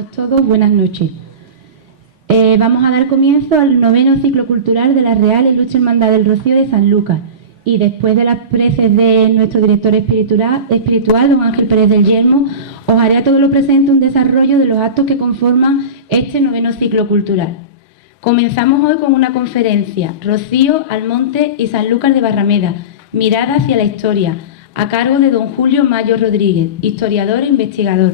bienvenidos todos, buenas noches. Vamos a dar comienzo al 9º ciclo cultural de la Real e Ilustre Hermandad del Rocío de San Lucas, y después de las preces de nuestro director espiritual, don Ángel Pérez del Yermo, os haré a todos los presentes un desarrollo de los actos que conforman este 9º ciclo cultural. Comenzamos hoy con una conferencia, Rocío, Almonte y San Lucas de Barrameda, mirada hacia la historia, a cargo de don Julio Mayo Rodríguez, historiador e investigador.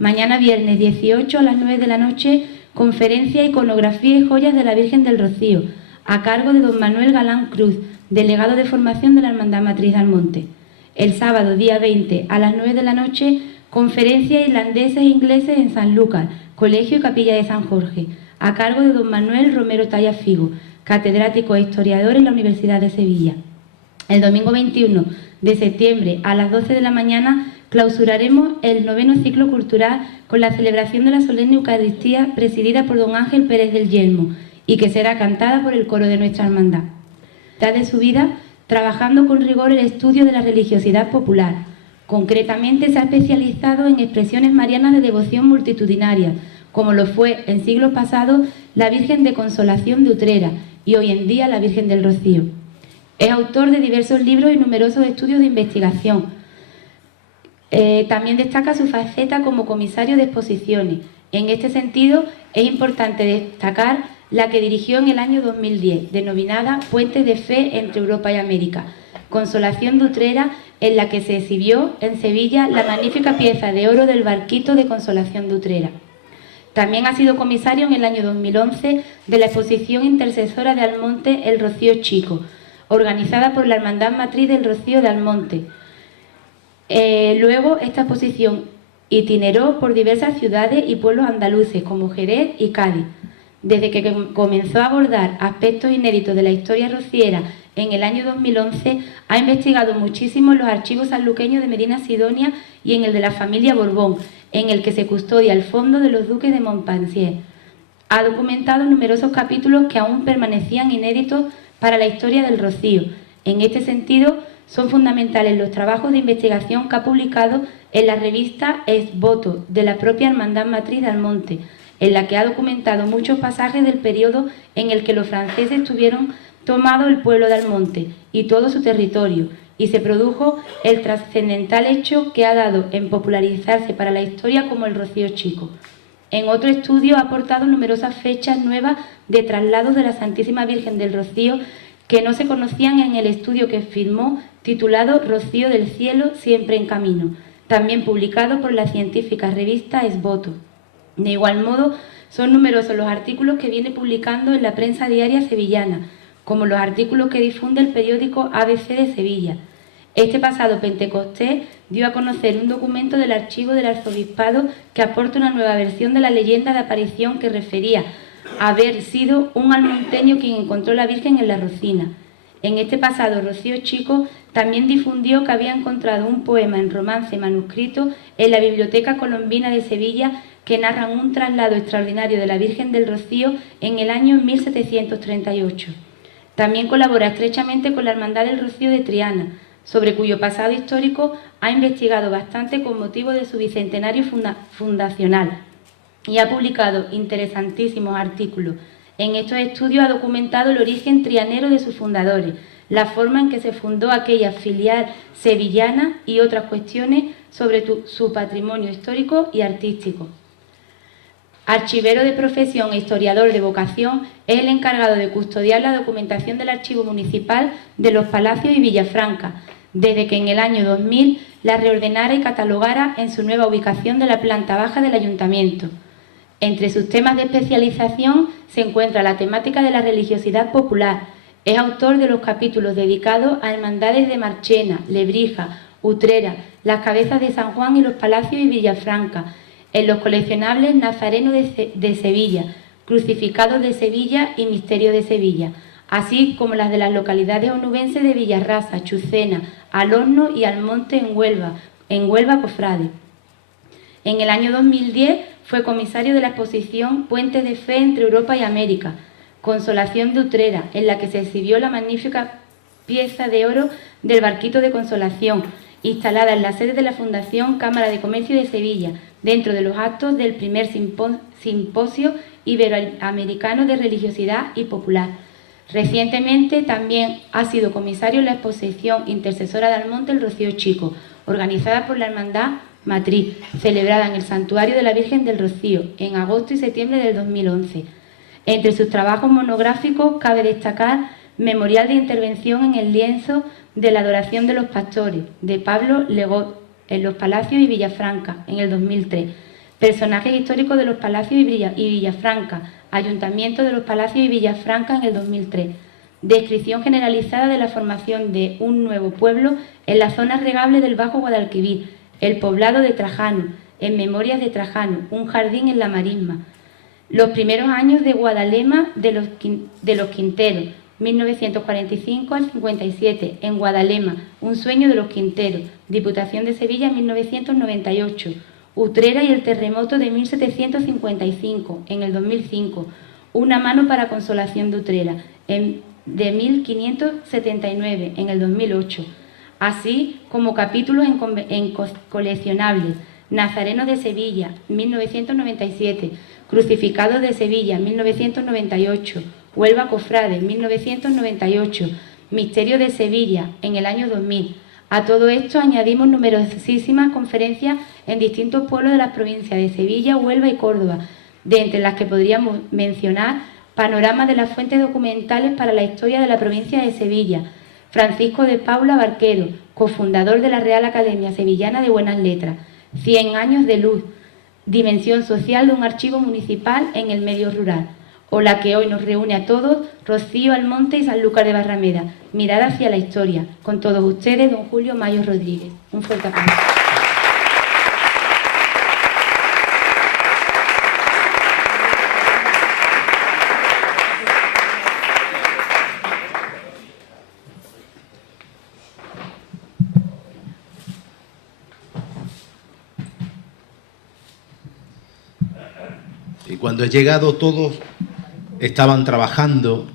Mañana viernes 18 a las 9 de la noche, conferencia Iconografía y joyas de la Virgen del Rocío, a cargo de don Manuel Galán Cruz, delegado de formación de la Hermandad Matriz de Almonte. El sábado día 20 a las 9 de la noche, conferencia Irlandeses e Ingleses en San Lucas, Colegio y Capilla de San Jorge, a cargo de don Manuel Romero Talla Figo, catedrático e historiador en la Universidad de Sevilla. El domingo 21 de septiembre a las 12 de la mañana clausuraremos el 9º ciclo cultural con la celebración de la solemne Eucaristía presidida por don Ángel Pérez del Yermo y que será cantada por el coro de nuestra hermandad. De su vida, trabajando con rigor el estudio de la religiosidad popular. Concretamente se ha especializado en expresiones marianas de devoción multitudinaria, como lo fue en siglos pasados la Virgen de Consolación de Utrera y hoy en día la Virgen del Rocío. Es autor de diversos libros y numerosos estudios de investigación. También destaca su faceta como comisario de exposiciones. En este sentido, es importante destacar la que dirigió en el año 2010, denominada Puentes de Fe entre Europa y América, Consolación de Utrera, en la que se exhibió en Sevilla la magnífica pieza de oro del barquito de Consolación de Utrera. También ha sido comisario en el año 2011 de la exposición intercesora de Almonte El Rocío Chico, organizada por la Hermandad Matriz del Rocío de Almonte. Luego esta exposición itineró por diversas ciudades y pueblos andaluces como Jerez y Cádiz. Desde que comenzó a abordar aspectos inéditos de la historia rociera en el año 2011, ha investigado muchísimo en los archivos sanluqueños de Medina Sidonia y en el de la familia Borbón, en el que se custodia el fondo de los duques de Montpensier. Ha documentado numerosos capítulos que aún permanecían inéditos para la historia del Rocío. En este sentido, son fundamentales los trabajos de investigación que ha publicado en la revista Es Voto de la propia Hermandad Matriz de Almonte, en la que ha documentado muchos pasajes del periodo en el que los franceses tuvieron tomado el pueblo de Almonte y todo su territorio, y se produjo el trascendental hecho que ha dado en popularizarse para la historia como el Rocío Chico. En otro estudio ha aportado numerosas fechas nuevas de traslados de la Santísima Virgen del Rocío que no se conocían en el estudio que firmó, titulado Rocío del Cielo, siempre en camino, también publicado por la científica revista Es Voto. De igual modo, son numerosos los artículos que viene publicando en la prensa diaria sevillana, como los artículos que difunde el periódico ABC de Sevilla. Este pasado Pentecostés dio a conocer un documento del archivo del arzobispado que aporta una nueva versión de la leyenda de aparición que refería a haber sido un almonteño quien encontró la Virgen en la Rocina. En este pasado Rocío Chico también difundió que había encontrado un poema en romance manuscrito en la Biblioteca Colombina de Sevilla que narran un traslado extraordinario de la Virgen del Rocío en el año 1738. También colabora estrechamente con la Hermandad del Rocío de Triana, sobre cuyo pasado histórico ha investigado bastante con motivo de su bicentenario fundacional y ha publicado interesantísimos artículos. En estos estudios ha documentado el origen trianero de sus fundadores, la forma en que se fundó aquella filial sevillana y otras cuestiones sobre su patrimonio histórico y artístico. Archivero de profesión e historiador de vocación, es el encargado de custodiar la documentación del Archivo Municipal de los Palacios y Villafranca, desde que en el año 2000 la reordenara y catalogara en su nueva ubicación de la planta baja del Ayuntamiento. Entre sus temas de especialización se encuentra la temática de la religiosidad popular. Es autor de los capítulos dedicados a hermandades de Marchena, Lebrija, Utrera, las Cabezas de San Juan y los Palacios y Villafranca, en los coleccionables Nazareno de Sevilla, Crucificados de Sevilla y Misterio de Sevilla, así como las de las localidades onubenses de Villarrasa, Chucena, Alhorno y Almonte en Huelva Cofrade. En el año 2010 fue comisario de la exposición Puentes de Fe entre Europa y América, Consolación de Utrera, en la que se exhibió la magnífica pieza de oro del barquito de Consolación, instalada en la sede de la Fundación Cámara de Comercio de Sevilla, dentro de los actos del primer simposio iberoamericano de religiosidad y popular. Recientemente también ha sido comisario en la exposición intercesora de Almonte El Rocío Chico, organizada por la Hermandad Matriz, celebrada en el Santuario de la Virgen del Rocío en agosto y septiembre del 2011. Entre sus trabajos monográficos cabe destacar Memorial de intervención en el lienzo de la adoración de los pastores, de Pablo Legot, en Los Palacios y Villafranca, en el 2003. Personajes históricos de Los Palacios y Villafranca, Ayuntamiento de Los Palacios y Villafranca, en el 2003. Descripción generalizada de la formación de un nuevo pueblo en la zona regable del Bajo Guadalquivir, el poblado de Trajano, en Memorias de Trajano, un jardín en la Marisma. Los primeros años de Guadalema de los Quinteros, 1945 al 57, en Guadalema, un sueño de los Quinteros, Diputación de Sevilla, 1998. Utrera y el terremoto de 1755, en el 2005. Una mano para consolación de Utrera, de 1579, en el 2008. Así como capítulos en coleccionables. Nazareno de Sevilla, 1997. Crucificado de Sevilla, 1998. Huelva Cofrades, 1998. Misterio de Sevilla, en el año 2000. A todo esto añadimos numerosísimas conferencias en distintos pueblos de las provincias de Sevilla, Huelva y Córdoba, de entre las que podríamos mencionar Panorama de las fuentes documentales para la historia de la provincia de Sevilla, Francisco de Paula Barquero, cofundador de la Real Academia Sevillana de Buenas Letras, 100 años de luz, dimensión social de un archivo municipal en el medio rural, o la que hoy nos reúne a todos, Rocío Almonte y Sanlúcar de Barrameda, mirada hacia la historia. Con todos ustedes, don Julio Mayo Rodríguez. Un fuerte aplauso. Y cuando he llegado, todos estaban trabajando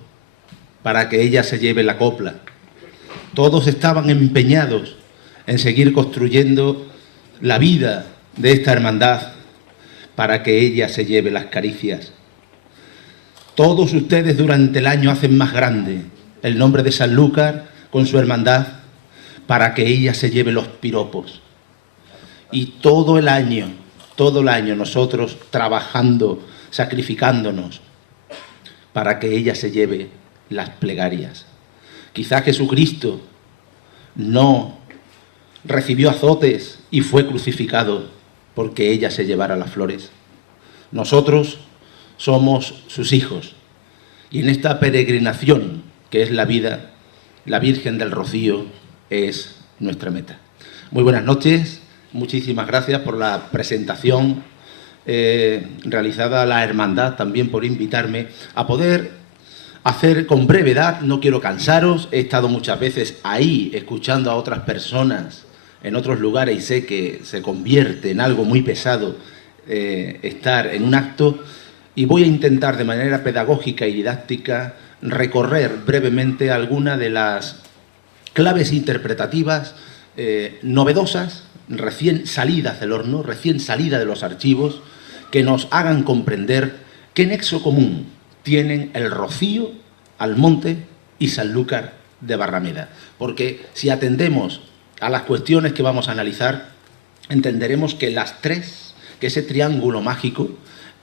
para que ella se lleve la copla. Todos estaban empeñados en seguir construyendo la vida de esta hermandad para que ella se lleve las caricias. Todos ustedes durante el año hacen más grande el nombre de Sanlúcar con su hermandad para que ella se lleve los piropos. Y todo el año nosotros trabajando, sacrificándonos para que ella se lleve las plegarias. Quizás Jesucristo no recibió azotes y fue crucificado porque ella se llevara las flores. Nosotros somos sus hijos y en esta peregrinación que es la vida, la Virgen del Rocío es nuestra meta. Muy buenas noches, muchísimas gracias por la presentación realizada a la hermandad, también por invitarme a poder hacer con brevedad. No quiero cansaros, he estado muchas veces ahí escuchando a otras personas en otros lugares y sé que se convierte en algo muy pesado estar en un acto, y voy a intentar de manera pedagógica y didáctica recorrer brevemente algunas de las claves interpretativas novedosas, recién salidas del horno, recién salidas de los archivos, que nos hagan comprender qué nexo común tienen el Rocío, Almonte y Sanlúcar de Barrameda. Porque si atendemos a las cuestiones que vamos a analizar, entenderemos que las tres, que ese triángulo mágico,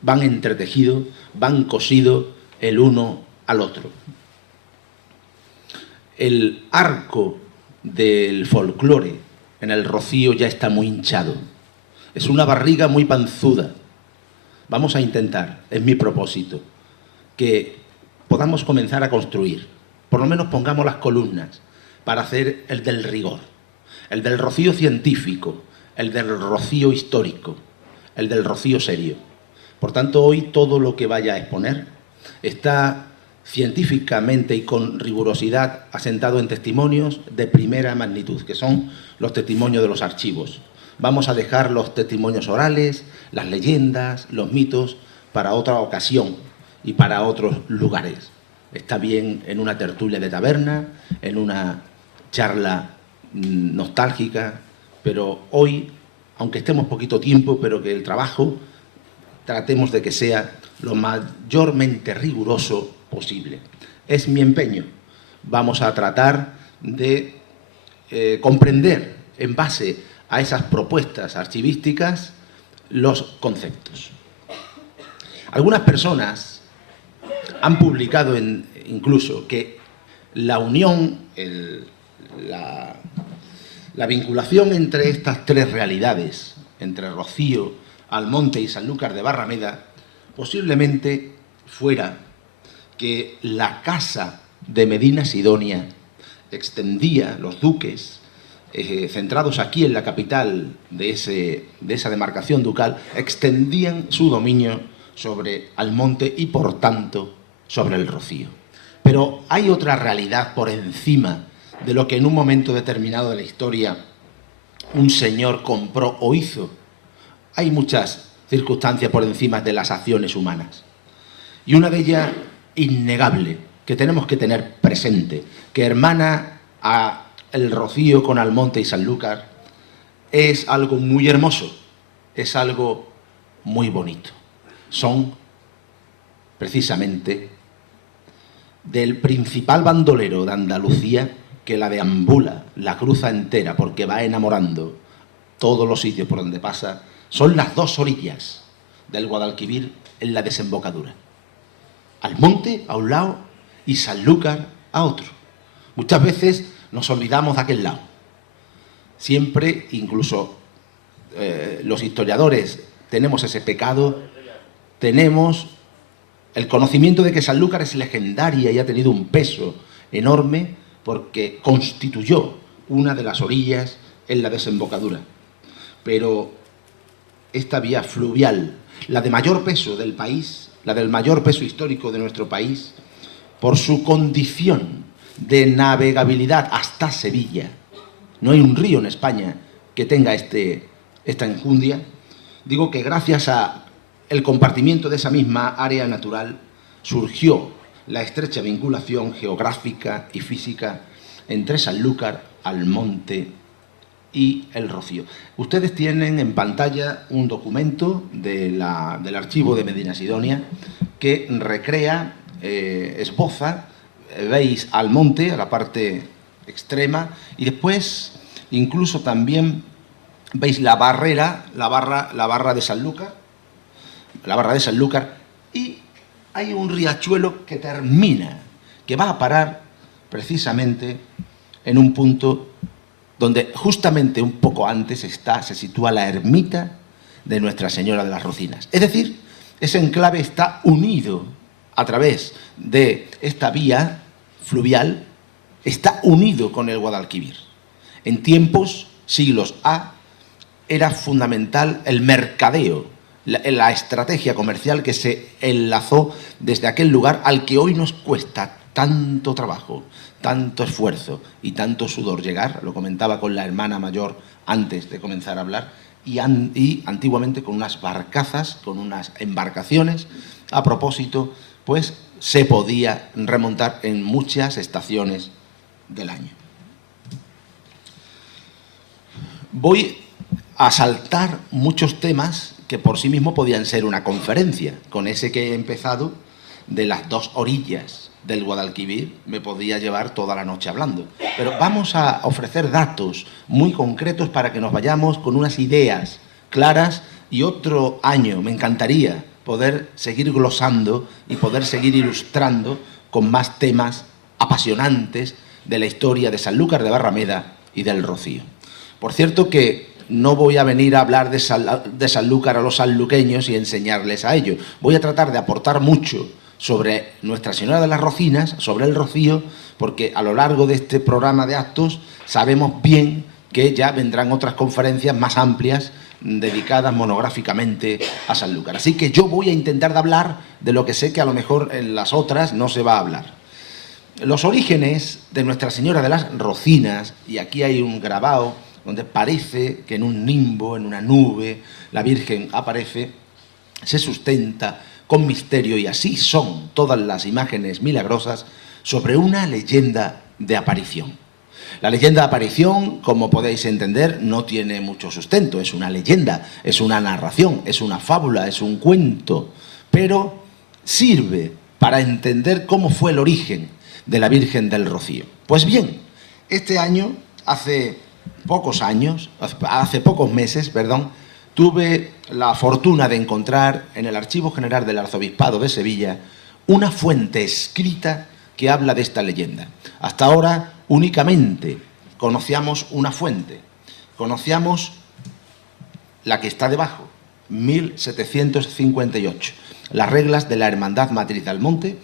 van entretejidos, van cosidos el uno al otro. El arco del folclore en el Rocío ya está muy hinchado. Es una barriga muy panzuda. Vamos a intentar, es mi propósito, que podamos comenzar a construir. Por lo menos pongamos las columnas para hacer el del rigor, el del Rocío científico, el del Rocío histórico, el del Rocío serio. Por tanto, hoy todo lo que vaya a exponer está científicamente y con rigurosidad asentado en testimonios de primera magnitud, que son los testimonios de los archivos. Vamos a dejar los testimonios orales, las leyendas, los mitos para otra ocasión y para otros lugares. Está bien en una tertulia de taberna, en una charla nostálgica, pero hoy aunque estemos poquito tiempo, pero que el trabajo tratemos de que sea lo mayormente riguroso posible. Es mi empeño. Vamos a tratar de comprender en base a esas propuestas archivísticas los conceptos. Algunas personas han publicado incluso que la unión, la vinculación entre estas tres realidades, entre Rocío, Almonte y Sanlúcar de Barrameda, posiblemente fuera que la casa de Medina Sidonia extendía, los duques, centrados aquí en la capital de esa demarcación ducal, extendían su dominio sobre Almonte y, por tanto, sobre el Rocío. Pero hay otra realidad por encima de lo que en un momento determinado de la historia un señor compró o hizo. Hay muchas circunstancias por encima de las acciones humanas. Y una de ellas, innegable, que tenemos que tener presente, que hermana a el Rocío con Almonte y Sanlúcar, es algo muy hermoso, es algo muy bonito. Son, precisamente, del principal bandolero de Andalucía, que la deambula, la cruza entera, porque va enamorando todos los sitios por donde pasa, son las dos orillas del Guadalquivir en la desembocadura. Almonte a un lado y Sanlúcar a otro. Muchas veces nos olvidamos de aquel lado. Siempre, incluso los historiadores, tenemos ese pecado, tenemos el conocimiento de que Sanlúcar es legendaria y ha tenido un peso enorme porque constituyó una de las orillas en la desembocadura. Pero esta vía fluvial, la de mayor peso del país, la del mayor peso histórico de nuestro país, por su condición de navegabilidad hasta Sevilla, no hay un río en España que tenga esta enjundia, digo que gracias a el compartimiento de esa misma área natural surgió la estrecha vinculación geográfica y física entre Sanlúcar, Almonte y el Rocío. Ustedes tienen en pantalla un documento del archivo de Medina Sidonia que recrea, esboza, veis Almonte a la parte extrema y después incluso también veis la barra de Sanlúcar, y hay un riachuelo que termina, que va a parar precisamente en un punto donde justamente un poco antes se sitúa la ermita de Nuestra Señora de las Rocinas. Es decir, ese enclave está unido a través de esta vía fluvial, está unido con el Guadalquivir. En tiempos, siglos A, era fundamental el mercadeo, la estrategia comercial que se enlazó desde aquel lugar al que hoy nos cuesta tanto trabajo, tanto esfuerzo y tanto sudor llegar, lo comentaba con la hermana mayor antes de comenzar a hablar, y antiguamente con unas barcazas, con unas embarcaciones, a propósito, pues se podía remontar en muchas estaciones del año. Voy a saltar muchos temas que por sí mismo podían ser una conferencia. Con ese que he empezado, de las dos orillas del Guadalquivir, me podía llevar toda la noche hablando. Pero vamos a ofrecer datos muy concretos para que nos vayamos con unas ideas claras, y otro año me encantaría poder seguir glosando y poder seguir ilustrando con más temas apasionantes de la historia de Sanlúcar de Barrameda y del Rocío. Por cierto que no voy a venir a hablar de Sanlúcar a los sanluqueños y enseñarles a ello. Voy a tratar de aportar mucho sobre Nuestra Señora de las Rocinas, sobre el Rocío, porque a lo largo de este programa de actos sabemos bien que ya vendrán otras conferencias más amplias dedicadas monográficamente a Sanlúcar. Así que yo voy a intentar de hablar de lo que sé que a lo mejor en las otras no se va a hablar. Los orígenes de Nuestra Señora de las Rocinas, y aquí hay un grabado donde parece que en un nimbo, en una nube, la Virgen aparece, se sustenta con misterio, y así son todas las imágenes milagrosas, sobre una leyenda de aparición. La leyenda de aparición, como podéis entender, no tiene mucho sustento. Es una leyenda, es una narración, es una fábula, es un cuento. Pero sirve para entender cómo fue el origen de la Virgen del Rocío. Pues bien, este año, hace pocos meses, tuve la fortuna de encontrar en el Archivo General del Arzobispado de Sevilla una fuente escrita que habla de esta leyenda. Hasta ahora únicamente conocíamos una fuente, conocíamos la que está debajo, 1758. Las reglas de la Hermandad Matriz de Almonte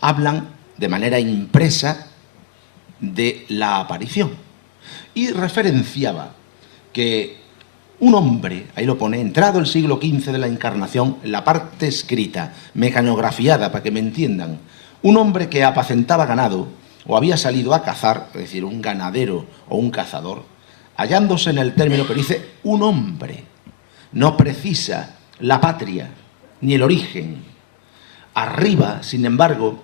hablan de manera impresa de la aparición y referenciaba que un hombre, ahí lo pone, entrado el siglo XV de la Encarnación, la parte escrita, mecanografiada, para que me entiendan, un hombre que apacentaba ganado o había salido a cazar, es decir, un ganadero o un cazador, hallándose en el término que dice un hombre, no precisa la patria ni el origen. Arriba, sin embargo,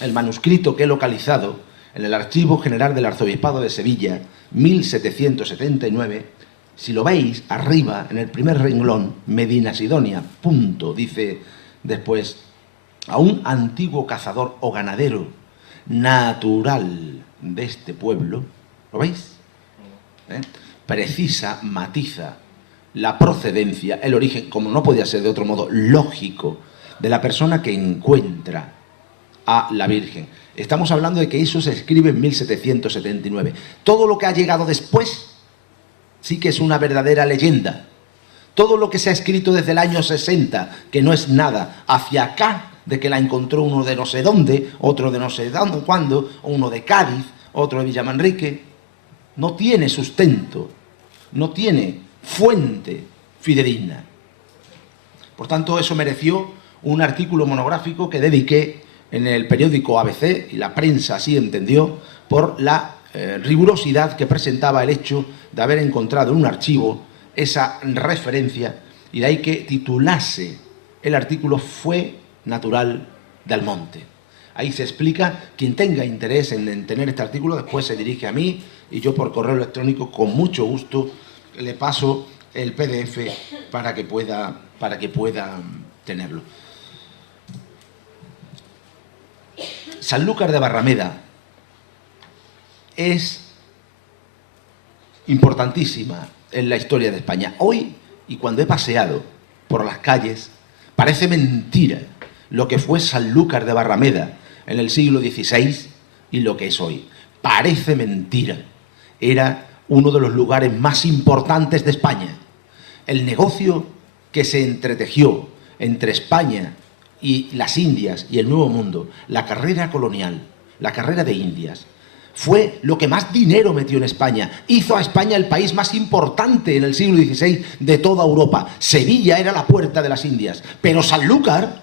el manuscrito que he localizado en el Archivo General del Arzobispado de Sevilla, 1779, si lo veis, arriba, en el primer renglón, Medina Sidonia, punto, dice después, a un antiguo cazador o ganadero natural de este pueblo, ¿lo veis? Precisa, matiza la procedencia, el origen, como no podía ser de otro modo, lógico, de la persona que encuentra a la Virgen. Estamos hablando de que eso se escribe en 1779. Todo lo que ha llegado después sí que es una verdadera leyenda. Todo lo que se ha escrito desde el año 60, que no es nada, hacia acá, de que la encontró uno de no sé dónde, otro de no sé dónde, cuándo, uno de Cádiz, otro de Villamanrique, no tiene sustento, no tiene fuente fidedigna. Por tanto, eso mereció un artículo monográfico que dediqué en el periódico ABC, y la prensa así entendió, por la rigurosidad que presentaba el hecho de haber encontrado en un archivo esa referencia, y de ahí que titulase el artículo Fue natural de Almonte. Ahí se explica, quien tenga interés en tener este artículo, después se dirige a mí y yo por correo electrónico con mucho gusto le paso el PDF para que pueda tenerlo. Sanlúcar de Barrameda es importantísima en la historia de España. Hoy, y cuando he paseado por las calles, parece mentira lo que fue Sanlúcar de Barrameda en el siglo XVI y lo que es hoy. Parece mentira. Era uno de los lugares más importantes de España. El negocio que se entretejió entre España y las Indias y el Nuevo Mundo, la carrera colonial, la carrera de Indias, fue lo que más dinero metió en España. Hizo a España el país más importante en el siglo XVI de toda Europa. Sevilla era la puerta de las Indias. Pero Sanlúcar,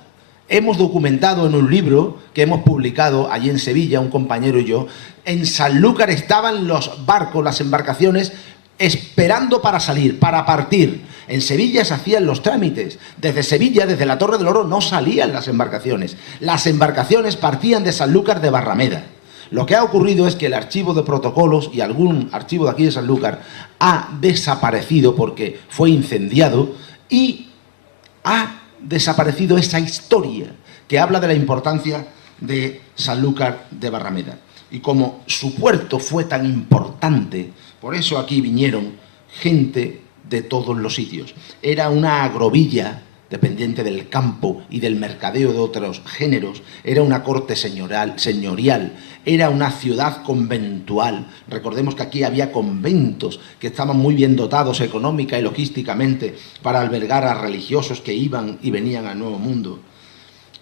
hemos documentado en un libro que hemos publicado allí en Sevilla, un compañero y yo, en Sanlúcar estaban los barcos, las embarcaciones, esperando para salir, para partir. En Sevilla se hacían los trámites. Desde Sevilla, desde la Torre del Oro, no salían las embarcaciones. Las embarcaciones partían de Sanlúcar de Barrameda. Lo que ha ocurrido es que el archivo de protocolos y algún archivo de aquí de Sanlúcar ha desaparecido porque fue incendiado y ha desaparecido esa historia que habla de la importancia de Sanlúcar de Barrameda. Y como su puerto fue tan importante, por eso aquí vinieron gente de todos los sitios. Era una agrovilla dependiente del campo y del mercadeo de otros géneros, era una corte señorial, era una ciudad conventual. Recordemos que aquí había conventos que estaban muy bien dotados económica y logísticamente para albergar a religiosos que iban y venían al Nuevo Mundo.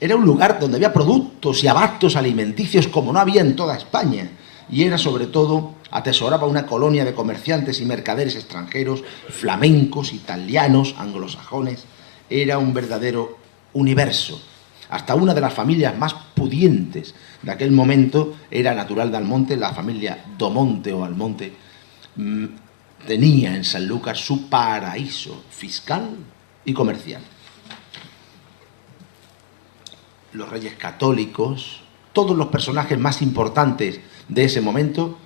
Era un lugar donde había productos y abastos alimenticios como no había en toda España, y era sobre todo, atesoraba una colonia de comerciantes y mercaderes extranjeros, flamencos, italianos, anglosajones. Era un verdadero universo. Hasta una de las familias más pudientes de aquel momento era natural de Almonte, la familia Domonte o Almonte, tenía en Sanlúcar su paraíso fiscal y comercial. Los reyes católicos, todos los personajes más importantes de ese momento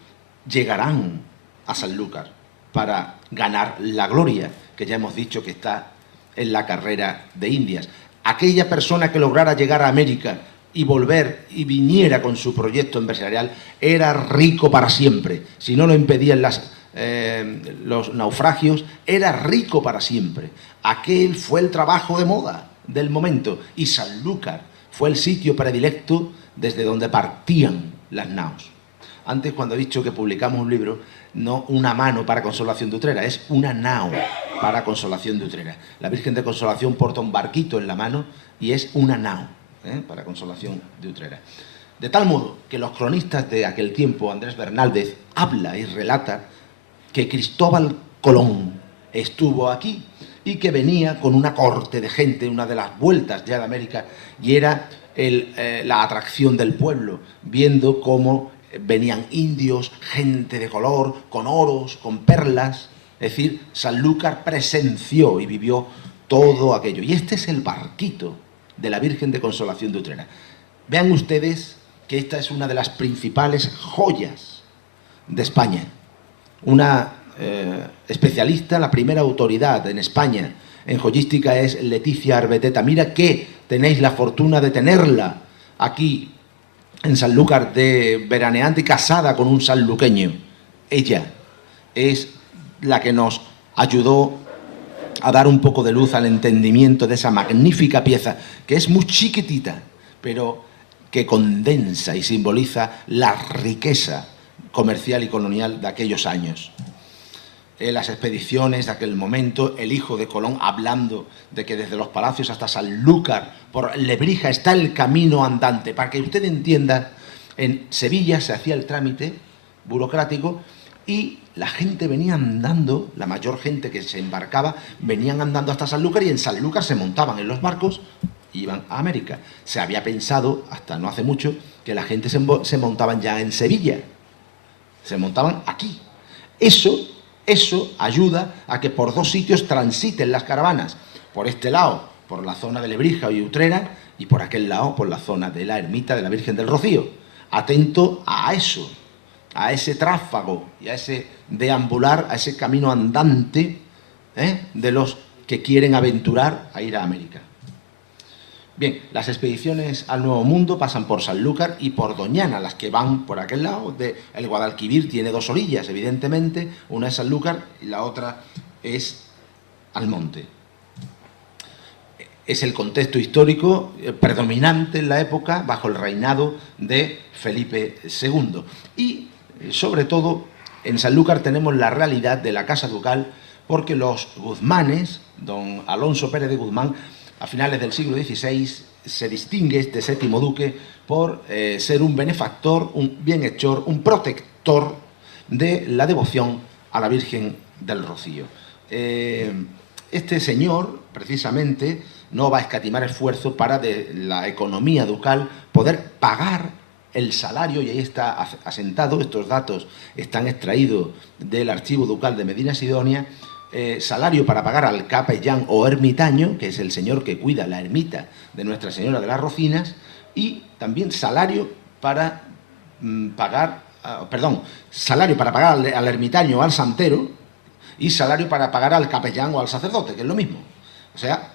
llegarán a Sanlúcar para ganar la gloria, que ya hemos dicho que está en la carrera de Indias. Aquella persona que lograra llegar a América y volver y viniera con su proyecto empresarial era rico para siempre. Si no lo impedían los naufragios, era rico para siempre. Aquel fue el trabajo de moda del momento, y Sanlúcar fue el sitio predilecto desde donde partían las naos. Antes, cuando he dicho que publicamos un libro, no una mano para Consolación de Utrera, es una nao para Consolación de Utrera. La Virgen de Consolación porta un barquito en la mano y es una nao para Consolación de Utrera. De tal modo que los cronistas de aquel tiempo, Andrés Bernaldez, habla y relata que Cristóbal Colón estuvo aquí y que venía con una corte de gente, una de las vueltas ya de América, y era la atracción del pueblo, viendo cómo venían indios, gente de color, con oros, con perlas. Es decir, Sanlúcar presenció y vivió todo aquello. Y este es el barquito de la Virgen de Consolación de Utrera. Vean ustedes que esta es una de las principales joyas de España. Una especialista, la primera autoridad en España en joyística es Leticia Arbeteta. Mira que tenéis la fortuna de tenerla aquí en Sanlúcar, de veraneante y casada con un sanluqueño. Ella es la que nos ayudó a dar un poco de luz al entendimiento de esa magnífica pieza, que es muy chiquitita, pero que condensa y simboliza la riqueza comercial y colonial de aquellos años. Las expediciones de aquel momento, el hijo de Colón hablando de que desde los palacios hasta Sanlúcar, por Lebrija, está el camino andante. Para que usted entienda, en Sevilla se hacía el trámite burocrático y la gente venía andando, la mayor gente que se embarcaba, venían andando hasta Sanlúcar, y en Sanlúcar se montaban en los barcos e iban a América. Se había pensado, hasta no hace mucho, que la gente se montaban ya en Sevilla. Se montaban aquí. Eso ayuda a que por dos sitios transiten las caravanas. Por este lado, por la zona de Lebrija y Utrera, y por aquel lado, por la zona de la ermita de la Virgen del Rocío. Atento a eso, a ese tráfago y a ese deambular, a ese camino andante de los que quieren aventurar a ir a América. Bien, las expediciones al Nuevo Mundo pasan por Sanlúcar y por Doñana, las que van por aquel lado. El Guadalquivir tiene dos orillas, evidentemente, una es Sanlúcar y la otra es Almonte. Es el contexto histórico predominante en la época bajo el reinado de Felipe II. Y, sobre todo, en Sanlúcar tenemos la realidad de la Casa Ducal, porque los Guzmanes, don Alonso Pérez de Guzmán, a finales del siglo XVI, se distingue este séptimo duque por ser un benefactor, un bienhechor, un protector de la devoción a la Virgen del Rocío. Este señor, precisamente, no va a escatimar esfuerzo para de la economía ducal poder pagar el salario, y ahí está asentado, estos datos están extraídos del archivo ducal de Medina Sidonia. Salario para pagar al capellán o ermitaño, que es el señor que cuida la ermita de Nuestra Señora de las Rocinas, y también salario para salario para pagar al ermitaño o al santero, y salario para pagar al capellán o al sacerdote, que es lo mismo. O sea,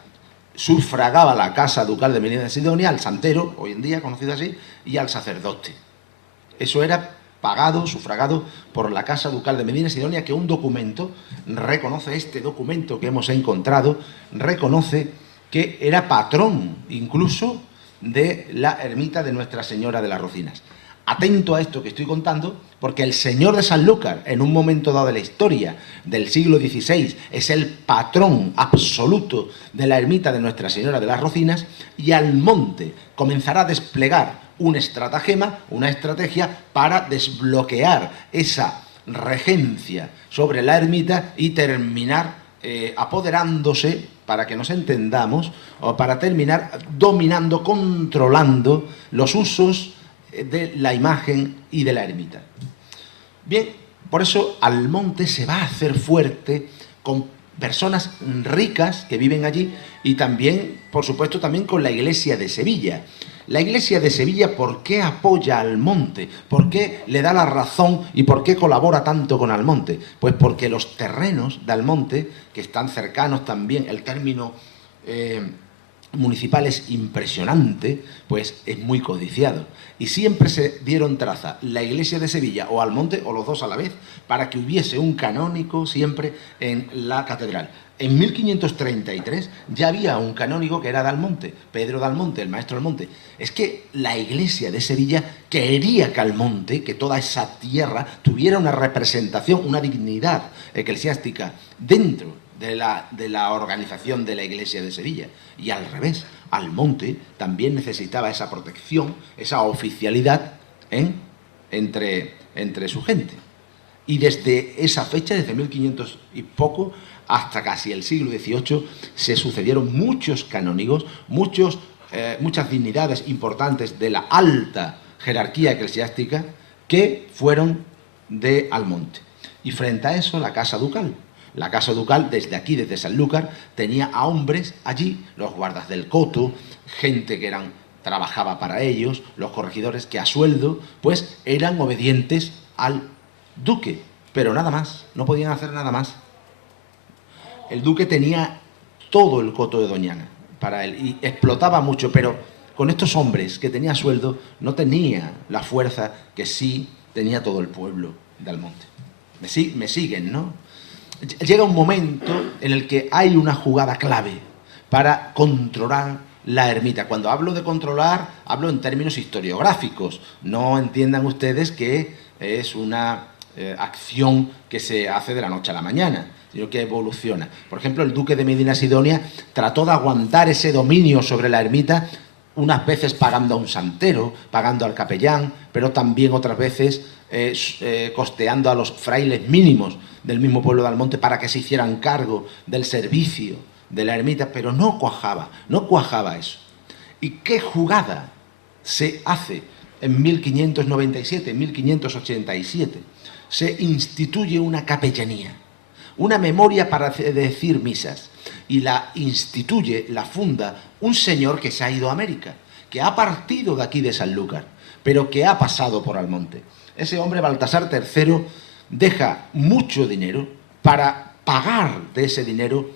sufragaba la casa ducal de Medina Sidonia al santero, hoy en día conocido así, y al sacerdote. Eso era pagado, sufragado por la Casa Ducal de Medina Sidonia, que un documento reconoce, este documento que hemos encontrado, reconoce que era patrón incluso de la ermita de Nuestra Señora de las Rocinas. Atento a esto que estoy contando, porque el señor de Sanlúcar, en un momento dado de la historia del siglo XVI, es el patrón absoluto de la ermita de Nuestra Señora de las Rocinas, y Almonte comenzará a desplegar un estratagema, una estrategia para desbloquear esa regencia sobre la ermita y terminar apoderándose, para que nos entendamos, o para terminar dominando, controlando los usos de la imagen y de la ermita. Bien, por eso Almonte se va a hacer fuerte con personas ricas que viven allí, y también, por supuesto, también con la iglesia de Sevilla. La Iglesia de Sevilla, ¿por qué apoya a Almonte? ¿Por qué le da la razón y por qué colabora tanto con Almonte? Pues porque los terrenos de Almonte, que están cercanos también, el término municipal es impresionante, pues es muy codiciado. Y siempre se dieron traza la Iglesia de Sevilla o Almonte, o los dos a la vez, para que hubiese un canónigo siempre en la catedral. En 1533 ya había un canónigo que era de Almonte, Pedro de Almonte, el maestro Almonte. Es que la Iglesia de Sevilla quería que Almonte, que toda esa tierra, tuviera una representación, una dignidad eclesiástica dentro de la organización de la Iglesia de Sevilla. Y al revés, Almonte también necesitaba esa protección, esa oficialidad entre su gente. Y desde esa fecha, desde 1500 y poco, hasta casi el siglo XVIII, se sucedieron muchos canónigos, muchas dignidades importantes de la alta jerarquía eclesiástica que fueron de Almonte. Y frente a eso, la Casa Ducal. La Casa Ducal, desde aquí, desde Sanlúcar, tenía a hombres allí, los guardas del coto, gente que trabajaba para ellos, los corregidores que a sueldo, pues eran obedientes al duque, pero nada más, no podían hacer nada más. El duque tenía todo el coto de Doñana para él y explotaba mucho, pero con estos hombres que tenía sueldo no tenía la fuerza que sí tenía todo el pueblo de Almonte. Me siguen, ¿no? Llega un momento en el que hay una jugada clave para controlar la ermita. Cuando hablo de controlar, hablo en términos historiográficos. No entiendan ustedes que es una acción que se hace de la noche a la mañana, sino que evoluciona. Por ejemplo, el duque de Medina Sidonia trató de aguantar ese dominio sobre la ermita, unas veces pagando a un santero, pagando al capellán, pero también otras veces costeando a los frailes mínimos del mismo pueblo de Almonte para que se hicieran cargo del servicio de la ermita, pero no cuajaba eso. ¿Y qué jugada se hace en 1597, en 1587? Se instituye una capellanía, una memoria para decir misas, y la instituye, la funda un señor que se ha ido a América, que ha partido de aquí de Sanlúcar, pero que ha pasado por Almonte. Ese hombre, Baltasar III, deja mucho dinero para pagar de ese dinero,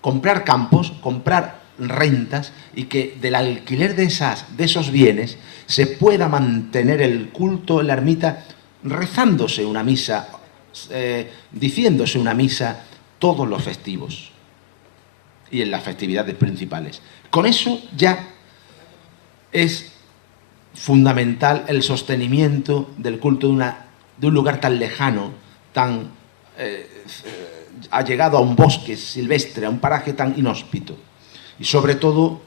comprar campos, comprar rentas, y que del alquiler de esos bienes se pueda mantener el culto en la ermita, rezándose una misa, diciéndose una misa todos los festivos y en las festividades principales. Con eso ya es fundamental el sostenimiento del culto de un lugar tan lejano, tan allegado a un bosque silvestre, a un paraje tan inhóspito. Y sobre todo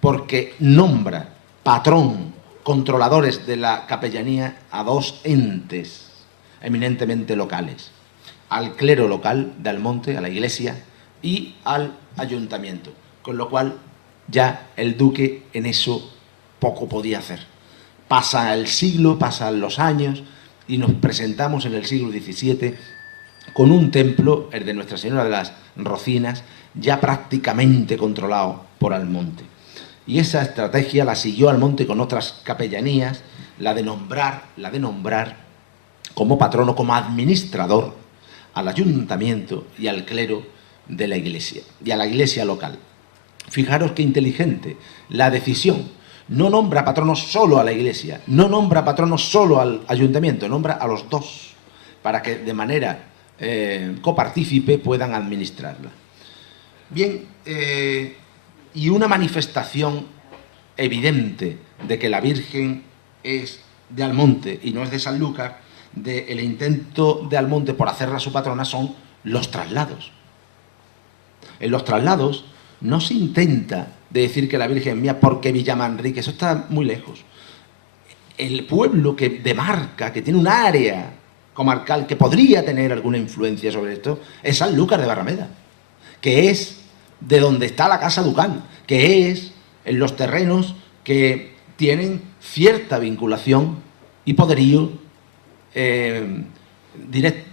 porque nombra patrón, controladores de la capellanía, a dos entes eminentemente locales: al clero local de Almonte, a la iglesia, y al ayuntamiento. Con lo cual ya el duque en eso poco podía hacer. Pasa el siglo, pasan los años, y nos presentamos en el siglo XVII con un templo, el de Nuestra Señora de las Rocinas, ya prácticamente controlado por Almonte. Y esa estrategia la siguió Almonte con otras capellanías, la de nombrar como patrono, como administrador, al ayuntamiento y al clero de la iglesia, y a la iglesia local. Fijaros qué inteligente la decisión. No nombra patrono solo a la iglesia, no nombra patrono solo al ayuntamiento, nombra a los dos, para que de manera copartícipe puedan administrarla. Bien, y una manifestación evidente de que la Virgen es de Almonte y no es de Sanlúcar, del intento de Almonte por hacerla su patrona, son los traslados. En los traslados no se intenta de decir que la Virgen es mía porque Villamanrique, eso está muy lejos. El pueblo que demarca, que tiene un área comarcal que podría tener alguna influencia sobre esto, es Sanlúcar de Barrameda, que es de donde está la Casa Ducal, que es en los terrenos que tienen cierta vinculación y poderío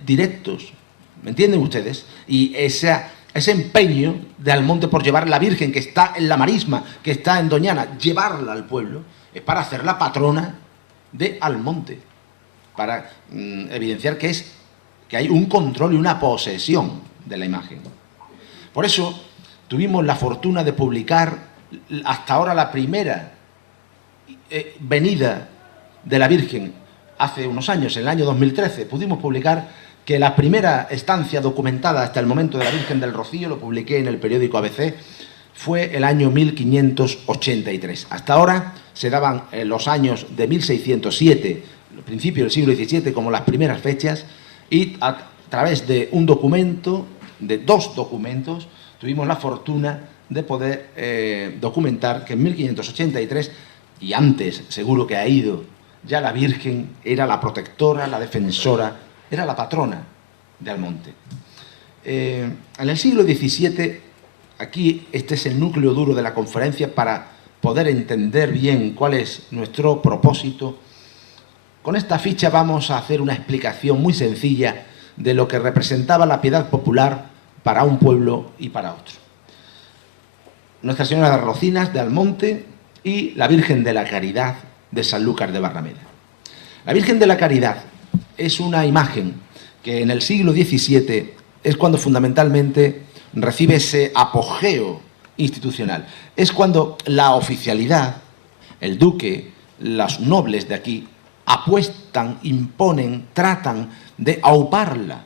directos. ¿Me entienden ustedes? Y ese empeño de Almonte por llevar la Virgen, que está en la Marisma, que está en Doñana, llevarla al pueblo, es para hacerla patrona de Almonte, para evidenciar que hay un control y una posesión de la imagen. Por eso tuvimos la fortuna de publicar hasta ahora la primera venida de la Virgen. Hace unos años, en el año 2013, pudimos publicar que la primera estancia documentada hasta el momento de la Virgen del Rocío, lo publiqué en el periódico ABC, fue el año 1583. Hasta ahora se daban los años de 1607, principio del siglo XVII, como las primeras fechas, y a través de un documento, de 2 documentos, tuvimos la fortuna de poder documentar que en 1583, y antes seguro que ha ido, ya la Virgen era la protectora, la defensora, era la patrona de Almonte. En el siglo XVII, aquí este es el núcleo duro de la conferencia para poder entender bien cuál es nuestro propósito. Con esta ficha vamos a hacer una explicación muy sencilla de lo que representaba la piedad popular para un pueblo y para otro. Nuestra Señora de Rocinas de Almonte y la Virgen de la Caridad de Sanlúcar de Barrameda. La Virgen de la Caridad es una imagen que en el siglo XVII es cuando fundamentalmente recibe ese apogeo institucional. Es cuando la oficialidad, el duque, los nobles de aquí, apuestan, imponen, tratan de auparla.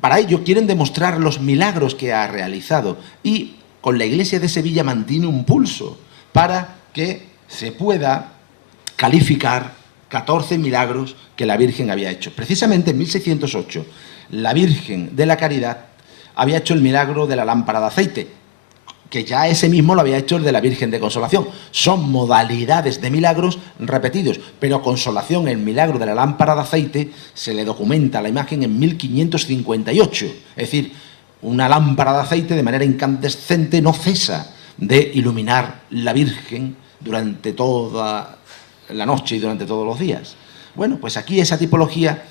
Para ello quieren demostrar los milagros que ha realizado y con la Iglesia de Sevilla mantiene un pulso para que se pueda calificar 14 milagros que la Virgen había hecho. Precisamente en 1608, la Virgen de la Caridad había hecho el milagro de la lámpara de aceite, que ya ese mismo lo había hecho el de la Virgen de Consolación. Son modalidades de milagros repetidos, pero Consolación, el milagro de la lámpara de aceite, se le documenta la imagen en 1558. Es decir, una lámpara de aceite de manera incandescente no cesa de iluminar la Virgen durante toda la noche y durante todos los días. Bueno, pues aquí esa tipología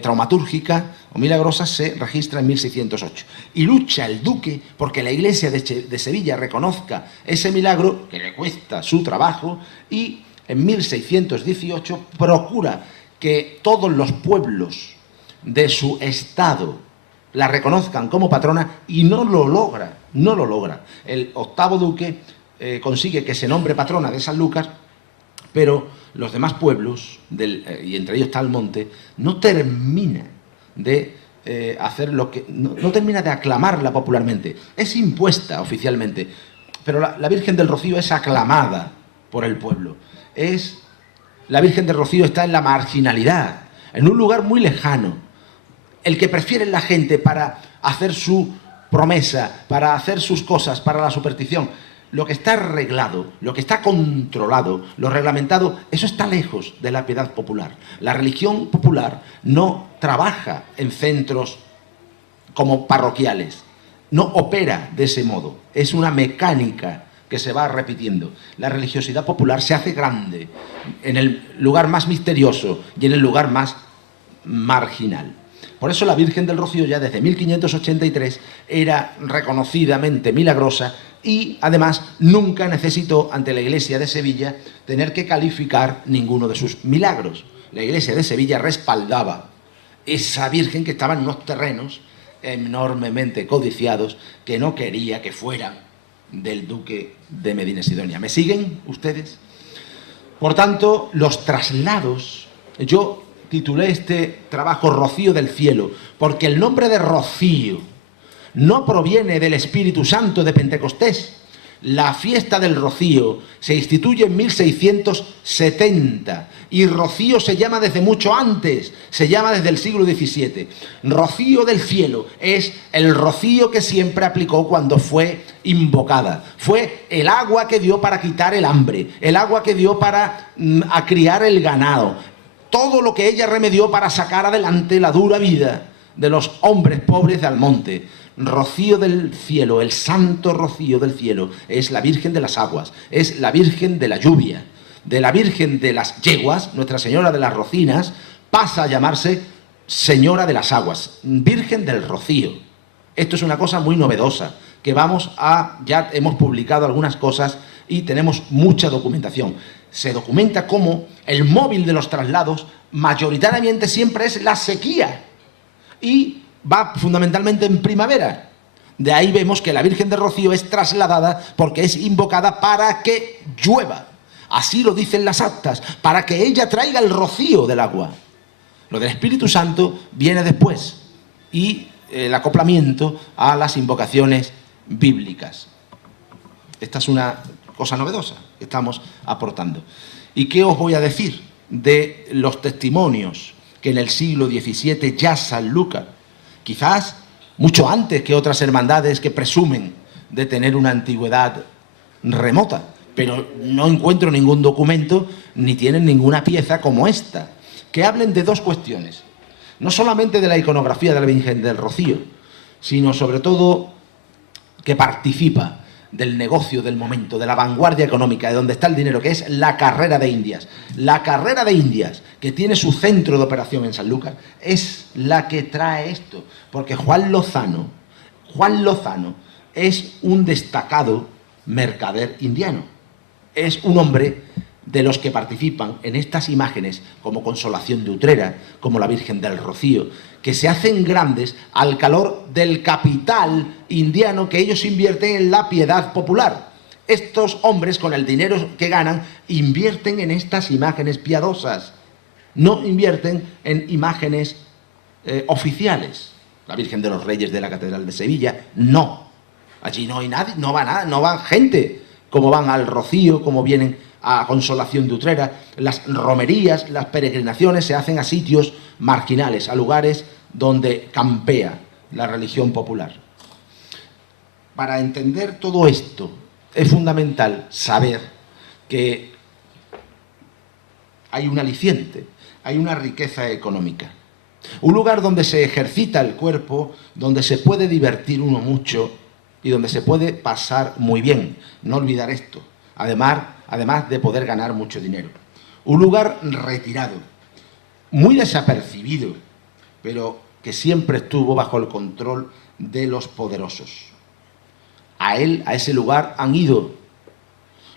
traumatúrgica o milagrosa se registra en 1608. Y lucha el duque porque la Iglesia de Sevilla reconozca ese milagro, que le cuesta su trabajo, y en 1618 procura que todos los pueblos de su estado la reconozcan como patrona y no lo logra. El 8º duque consigue que se nombre patrona de Sanlúcar, pero los demás pueblos, y entre ellos está Almonte, no termina de hacer lo que... No termina de aclamarla popularmente. Es impuesta oficialmente, pero la Virgen del Rocío es aclamada por el pueblo. La Virgen del Rocío está en la marginalidad, en un lugar muy lejano. El que prefiere la gente para hacer su promesa, para hacer sus cosas, para la superstición, lo que está arreglado, lo que está controlado, lo reglamentado, eso está lejos de la piedad popular. La religión popular no trabaja en centros como parroquiales, no opera de ese modo. Es una mecánica que se va repitiendo. La religiosidad popular se hace grande en el lugar más misterioso y en el lugar más marginal. Por eso la Virgen del Rocío ya desde 1583 era reconocidamente milagrosa y además nunca necesitó ante la Iglesia de Sevilla tener que calificar ninguno de sus milagros. La Iglesia de Sevilla respaldaba esa Virgen que estaba en unos terrenos enormemente codiciados que no quería que fueran del duque de Medina Sidonia. ¿Me siguen ustedes? Por tanto, los traslados, yo titulé este trabajo Rocío del Cielo, porque el nombre de Rocío no proviene del Espíritu Santo de Pentecostés. La fiesta del Rocío se instituye en 1670 y Rocío se llama desde mucho antes, se llama desde el siglo XVII. Rocío del Cielo es el rocío que siempre aplicó cuando fue invocada. Fue el agua que dio para quitar el hambre, el agua que dio para acriar el ganado, todo lo que ella remedió para sacar adelante la dura vida de los hombres pobres de Almonte. Rocío del Cielo, el santo Rocío del Cielo, es la Virgen de las Aguas, es la Virgen de la Lluvia. De la Virgen de las Yeguas, Nuestra Señora de las Rocinas, pasa a llamarse Señora de las Aguas, Virgen del Rocío. Esto es una cosa muy novedosa, que ya hemos publicado algunas cosas y tenemos mucha documentación. se documenta cómo el móvil de los traslados mayoritariamente siempre es la sequía y va fundamentalmente en primavera. De ahí vemos que la Virgen del Rocío es trasladada porque es invocada para que llueva. Así lo dicen las actas, para que ella traiga el rocío del agua. Lo del Espíritu Santo viene después y el acoplamiento a las invocaciones bíblicas. Esta es una cosa novedosa que estamos aportando. ¿Y qué os voy a decir de los testimonios que en el siglo XVII ya San Lucas, quizás mucho antes que otras hermandades que presumen de tener una antigüedad remota, pero no encuentro ningún documento ni tienen ninguna pieza como esta, que hablen de dos cuestiones, no solamente de la iconografía de la Virgen del Rocío, sino sobre todo que participa del negocio del momento, de la vanguardia económica, de donde está el dinero, que es la carrera de Indias. La carrera de Indias, que tiene su centro de operación en San Lucas, es la que trae esto, porque Juan Lozano es un destacado mercader indiano. Es un hombre de los que participan en estas imágenes, como Consolación de Utrera, como la Virgen del Rocío, que se hacen grandes al calor del capital indiano que ellos invierten en la piedad popular. Estos hombres, con el dinero que ganan, invierten en estas imágenes piadosas, no invierten en imágenes oficiales. La Virgen de los Reyes de la Catedral de Sevilla, no. Allí no hay nadie, no va nada, no va gente, como van al Rocío, como vienen a Consolación de Utrera. Las romerías, las peregrinaciones se hacen a sitios marginales, a lugares donde campea la religión popular. Para entender todo esto es fundamental saber que hay un aliciente, hay una riqueza económica. Un lugar donde se ejercita el cuerpo, donde se puede divertir uno mucho y donde se puede pasar muy bien. No olvidar esto. Además de poder ganar mucho dinero. Un lugar retirado, muy desapercibido, pero que siempre estuvo bajo el control de los poderosos. A ese lugar han ido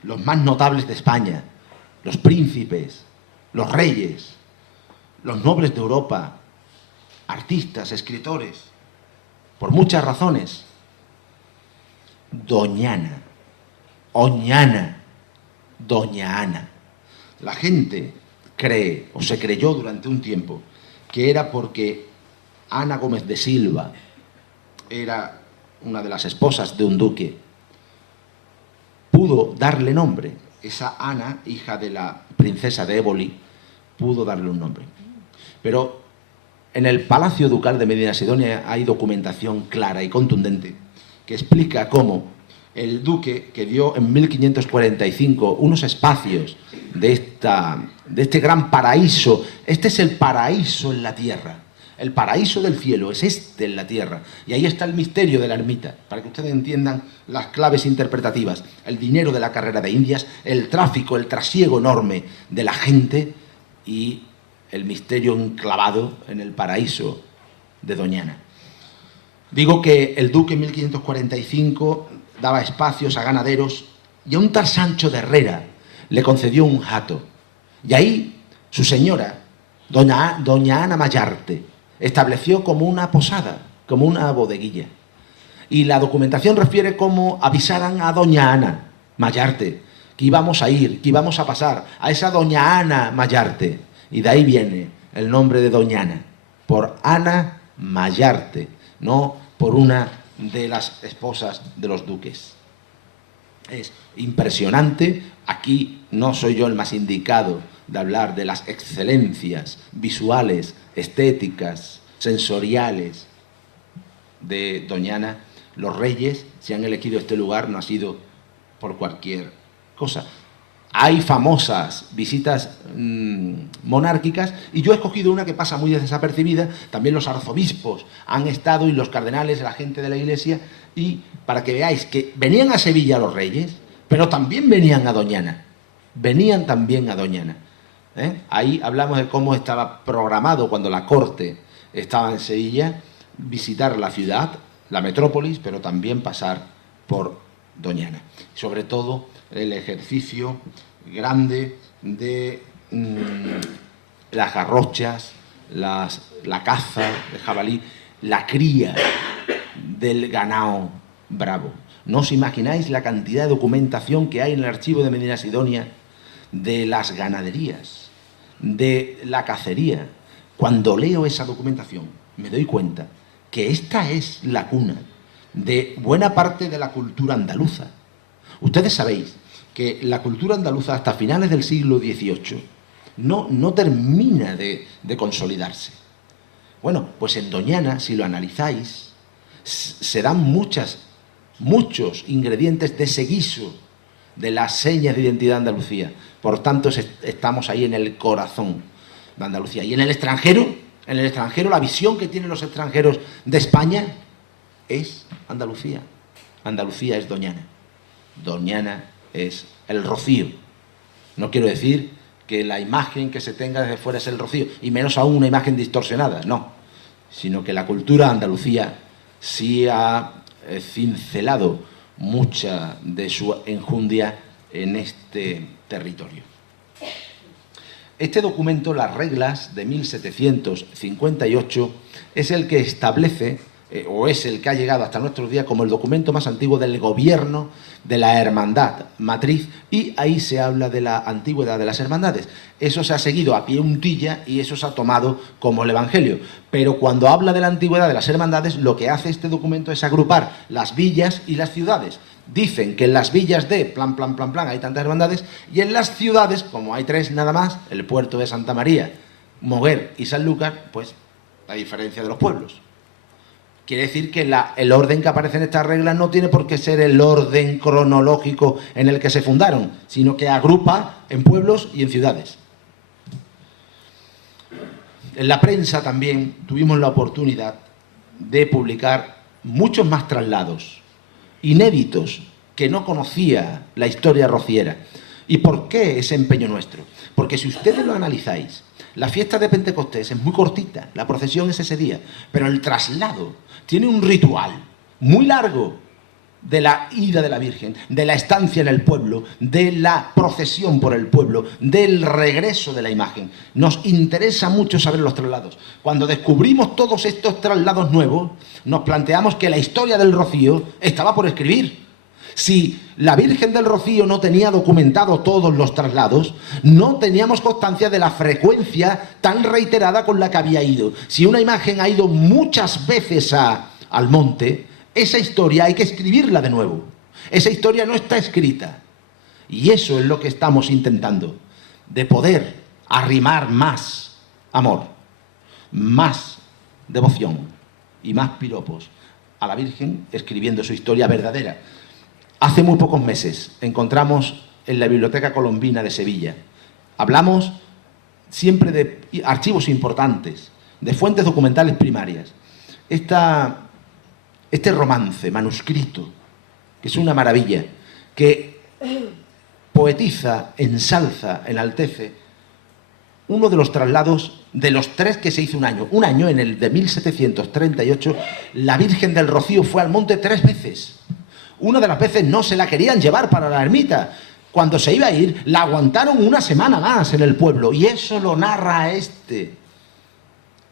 los más notables de España, los príncipes, los reyes, los nobles de Europa, artistas, escritores, por muchas razones. Doñana, Oñana, Doña Ana. La gente cree, o se creyó durante un tiempo, que era porque Ana Gómez de Silva era una de las esposas de un duque. Pudo darle nombre. Esa Ana, hija de la princesa de Éboli, pudo darle un nombre. Pero en el Palacio Ducal de Medinasidonia hay documentación clara y contundente que explica cómo el duque, que dio en 1545 unos espacios de este gran paraíso. Este es el paraíso en la tierra. El paraíso del cielo es este en la tierra. Y ahí está el misterio de la ermita, para que ustedes entiendan las claves interpretativas. El dinero de la carrera de Indias, el tráfico, el trasiego enorme de la gente y el misterio enclavado en el paraíso de Doñana. Digo que el duque en 1545 daba espacios a ganaderos y a un tal Sancho de Herrera le concedió un hato. Y ahí su señora, doña Ana Mayarte, estableció como una posada, como una bodeguilla. Y la documentación refiere cómo avisaran a doña Ana Mayarte que íbamos a ir, que íbamos a pasar a esa doña Ana Mayarte. Y de ahí viene el nombre de doña Ana, por Ana Mayarte, no por una de las esposas de los duques. Es impresionante. Aquí no soy yo el más indicado de hablar de las excelencias visuales, estéticas, sensoriales de Doñana. Los reyes, si han elegido este lugar, no ha sido por cualquier cosa. Hay famosas visitas monárquicas y yo he escogido una que pasa muy desapercibida. También los arzobispos han estado y los cardenales, la gente de la iglesia, y para que veáis que venían a Sevilla los reyes, pero también venían a Doñana. Venían también a Doñana. Ahí hablamos de cómo estaba programado cuando la corte estaba en Sevilla, visitar la ciudad, la metrópolis, pero también pasar por Doñana. Sobre todo el ejercicio grande de las garrochas, la caza de jabalí, la cría del ganado bravo. No os imagináis la cantidad de documentación que hay en el archivo de Medina Sidonia de las ganaderías, de la cacería. Cuando leo esa documentación me doy cuenta que esta es la cuna de buena parte de la cultura andaluza. Ustedes sabéis que la cultura andaluza hasta finales del siglo XVIII no termina de consolidarse. Bueno, pues en Doñana, si lo analizáis, se dan muchos ingredientes de ese guiso de las señas de identidad de Andalucía. Por tanto, estamos ahí en el corazón de Andalucía. Y en el extranjero, la visión que tienen los extranjeros de España es Andalucía. Andalucía es Doñana. Doñana es el Rocío. No quiero decir que la imagen que se tenga desde fuera es el Rocío, y menos aún una imagen distorsionada, no. Sino que la cultura de Andalucía sí ha cincelado mucha de su enjundia en este territorio. Este documento, las reglas de 1758, es el que establece, o es el que ha llegado hasta nuestros días como el documento más antiguo del gobierno de la hermandad matriz, y ahí se habla de la antigüedad de las hermandades. Eso se ha seguido a pie untilla y eso se ha tomado como el Evangelio. Pero cuando habla de la antigüedad de las hermandades, lo que hace este documento es agrupar las villas y las ciudades. Dicen que en las villas de plan, hay tantas hermandades, y en las ciudades, como hay 3 nada más, el puerto de Santa María, Moguer y Sanlúcar, pues la diferencia de los pueblos. Quiere decir que el orden que aparece en estas reglas no tiene por qué ser el orden cronológico en el que se fundaron, sino que agrupa en pueblos y en ciudades. En la prensa también tuvimos la oportunidad de publicar muchos más traslados inéditos que no conocía la historia rociera. ¿Y por qué ese empeño nuestro? Porque si ustedes lo analizáis, la fiesta de Pentecostés es muy cortita, la procesión es ese día, pero el traslado tiene un ritual muy largo de la ida de la Virgen, de la estancia en el pueblo, de la procesión por el pueblo, del regreso de la imagen. Nos interesa mucho saber los traslados. Cuando descubrimos todos estos traslados nuevos, nos planteamos que la historia del Rocío estaba por escribir. Si la Virgen del Rocío no tenía documentado todos los traslados, no teníamos constancia de la frecuencia tan reiterada con la que había ido. Si una imagen ha ido muchas veces al monte, esa historia hay que escribirla de nuevo. Esa historia no está escrita. Y eso es lo que estamos intentando, de poder arrimar más amor, más devoción y más piropos a la Virgen, escribiendo su historia verdadera. Hace muy pocos meses encontramos en la Biblioteca Colombina de Sevilla. Hablamos siempre de archivos importantes, de fuentes documentales primarias. Este romance manuscrito, que es una maravilla, que poetiza, ensalza, enaltece uno de los traslados de los 3 que se hizo un año. Un año, en el de 1738, la Virgen del Rocío fue al monte 3 veces. Una de las veces no se la querían llevar para la ermita. Cuando se iba a ir, la aguantaron una semana más en el pueblo. Y eso lo narra este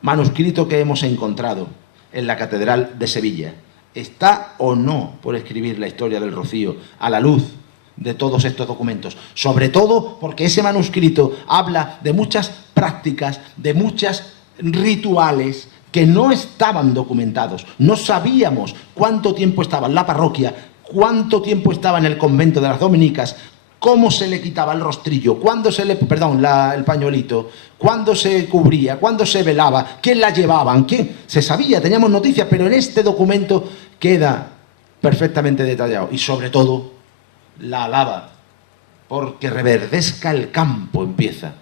manuscrito que hemos encontrado en la Catedral de Sevilla. ¿Está o no por escribir la historia del Rocío a la luz de todos estos documentos? Sobre todo porque ese manuscrito habla de muchas prácticas, de muchos rituales que no estaban documentados. No sabíamos cuánto tiempo estaba en la parroquia, cuánto tiempo estaba en el convento de las dominicas, cómo se le quitaba el rostrillo, el pañuelito, cuándo se cubría, cuándo se velaba, quién la llevaban, quién se sabía, teníamos noticias, pero en este documento queda perfectamente detallado. Y sobre todo, la alaba, porque reverdezca el campo, empieza.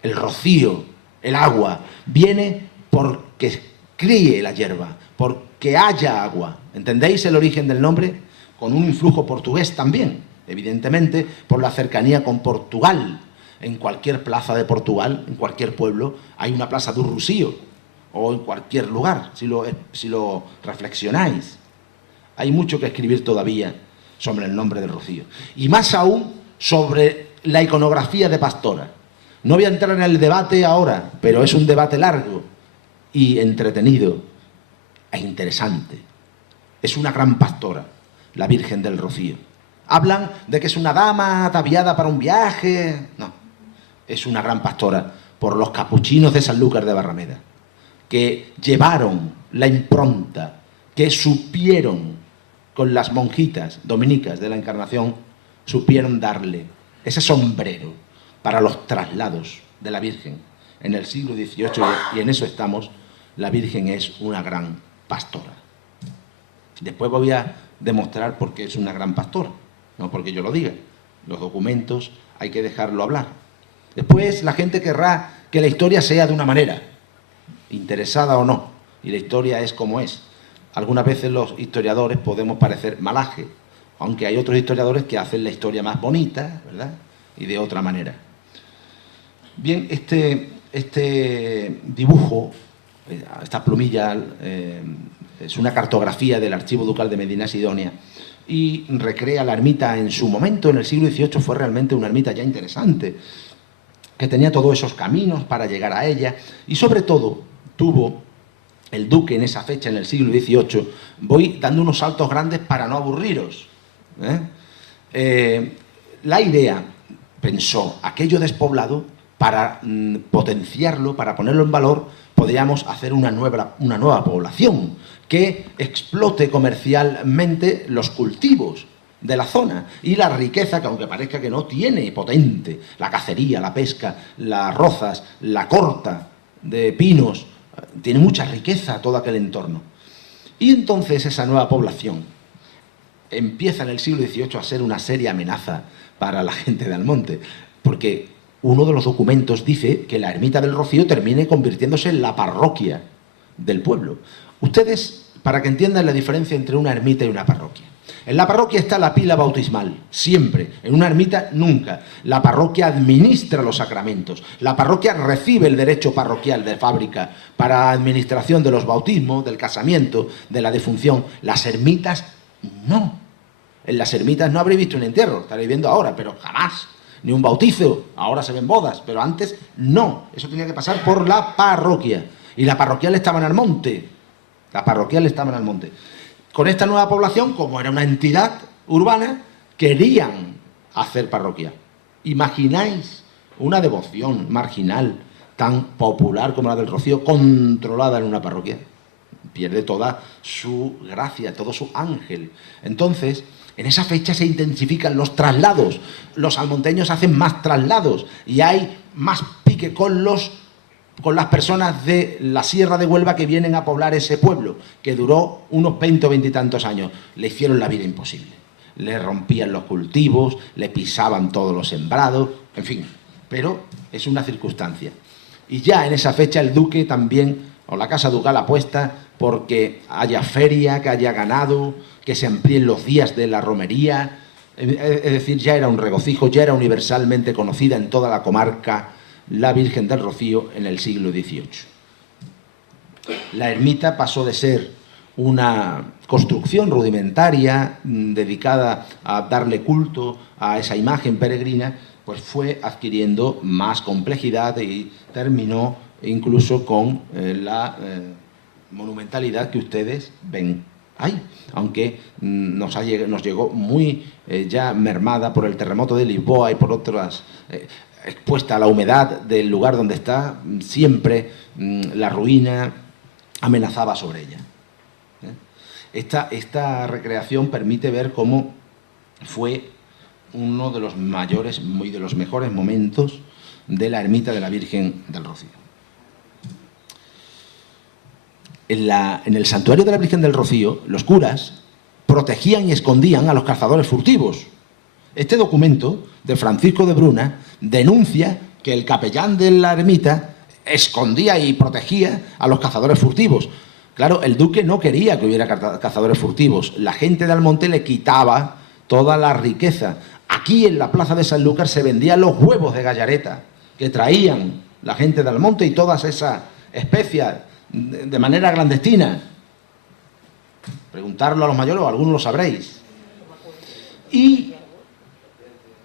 El rocío, el agua, viene porque críe la hierba, porque haya agua. ¿Entendéis el origen del nombre? Con un influjo portugués también, evidentemente, por la cercanía con Portugal. En cualquier plaza de Portugal, en cualquier pueblo, hay una plaza do Rocío, o en cualquier lugar, si lo reflexionáis. Hay mucho que escribir todavía sobre el nombre del Rocío. Y más aún sobre la iconografía de pastora. No voy a entrar en el debate ahora, pero es un debate largo y entretenido e interesante. Es una gran pastora, la Virgen del Rocío. Hablan de que es una dama ataviada para un viaje. No, es una gran pastora por los capuchinos de Sanlúcar de Barrameda, que llevaron la impronta, que supieron con las monjitas dominicas de la Encarnación, supieron darle ese sombrero para los traslados de la Virgen en el siglo XVIII, y en eso estamos. La Virgen es una gran pastora. Después voy a demostrar por qué es una gran pastora, no porque yo lo diga. Los documentos hay que dejarlo hablar. Después la gente querrá que la historia sea de una manera, interesada o no, y la historia es como es. Algunas veces los historiadores podemos parecer malaje, aunque hay otros historiadores que hacen la historia más bonita, ¿verdad?, y de otra manera. Bien, este dibujo, esta plumilla, es una cartografía del Archivo Ducal de Medina Sidonia y recrea la ermita en su momento. En el siglo XVIII fue realmente una ermita ya interesante, que tenía todos esos caminos para llegar a ella, y sobre todo tuvo el duque en esa fecha, en el siglo XVIII. Voy dando unos saltos grandes para no aburriros. La idea, pensó, aquello despoblado, para potenciarlo, para ponerlo en valor, podríamos hacer una nueva población que explote comercialmente los cultivos de la zona y la riqueza que, aunque parezca que no, tiene potente: la cacería, la pesca, las rozas, la corta de pinos. Tiene mucha riqueza todo aquel entorno. Y entonces esa nueva población empieza en el siglo XVIII a ser una seria amenaza para la gente de Almonte, porque uno de los documentos dice que la ermita del Rocío termine convirtiéndose en la parroquia del pueblo. Ustedes, para que entiendan la diferencia entre una ermita y una parroquia: en la parroquia está la pila bautismal, siempre. En una ermita, nunca. La parroquia administra los sacramentos. La parroquia recibe el derecho parroquial de fábrica para administración de los bautismos, del casamiento, de la defunción. Las ermitas, no. En las ermitas no habréis visto un entierro, estaréis viendo ahora, pero jamás. Ni un bautizo. Ahora se ven bodas, pero antes no. Eso tenía que pasar por la parroquia. Y la parroquial estaba en Almonte. La parroquial estaba en Almonte. Con esta nueva población, como era una entidad urbana, querían hacer parroquia. ¿Imagináis una devoción marginal tan popular como la del Rocío controlada en una parroquia? Pierde toda su gracia, todo su ángel. Entonces, en esa fecha se intensifican los traslados. Los almonteños hacen más traslados y hay más pique con las personas de la Sierra de Huelva que vienen a poblar ese pueblo, que duró unos 20 o 20 y tantos años. Le hicieron la vida imposible. Le rompían los cultivos, le pisaban todos los sembrados, en fin. Pero es una circunstancia. Y ya en esa fecha el duque también, o la casa ducal, apuesta porque haya feria, que haya ganado, que se amplíen los días de la romería. Es decir, ya era un regocijo, ya era universalmente conocida en toda la comarca la Virgen del Rocío en el siglo XVIII. La ermita pasó de ser una construcción rudimentaria dedicada a darle culto a esa imagen peregrina, pues fue adquiriendo más complejidad y terminó incluso con la monumentalidad que ustedes ven ahí, aunque nos llegó muy ya mermada por el terremoto de Lisboa y por otras, expuesta a la humedad del lugar donde está. Siempre la ruina amenazaba sobre ella. Esta recreación permite ver cómo fue uno de los mayores y de los mejores momentos de la ermita de la Virgen del Rocío. En el santuario de la Virgen del Rocío, los curas protegían y escondían a los cazadores furtivos. Este documento de Francisco de Bruna denuncia que el capellán de la ermita escondía y protegía a los cazadores furtivos. Claro, el duque no quería que hubiera cazadores furtivos. La gente de Almonte le quitaba toda la riqueza. Aquí en la plaza de Sanlúcar se vendían los huevos de gallareta que traían la gente de Almonte y todas esas especias de manera clandestina. Preguntarlo a los mayores, o algunos lo sabréis. Y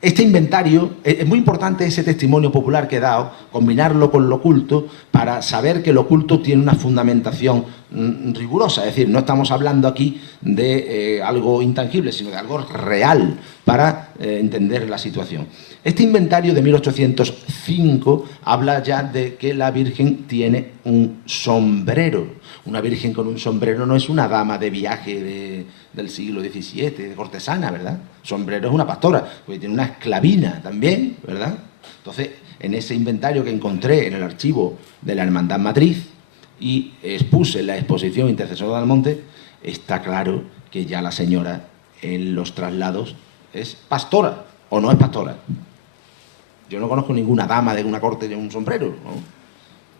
Este inventario, es muy importante ese testimonio popular que he dado, combinarlo con lo oculto para saber que lo oculto tiene una fundamentación rigurosa. Es decir, no estamos hablando aquí de algo intangible, sino de algo real para entender la situación. Este inventario de 1805 habla ya de que la Virgen tiene un sombrero. Una Virgen con un sombrero no es una dama de viaje del siglo XVII, de cortesana, ¿verdad? Sombrero es una pastora, porque tiene una esclavina también, ¿verdad? Entonces, en ese inventario que encontré en el archivo de la Hermandad Matriz y expuse en la exposición Intercesor de Almonte, está claro que ya la señora en los traslados es pastora o no es pastora. Yo no conozco ninguna dama de una corte de un sombrero, ¿no?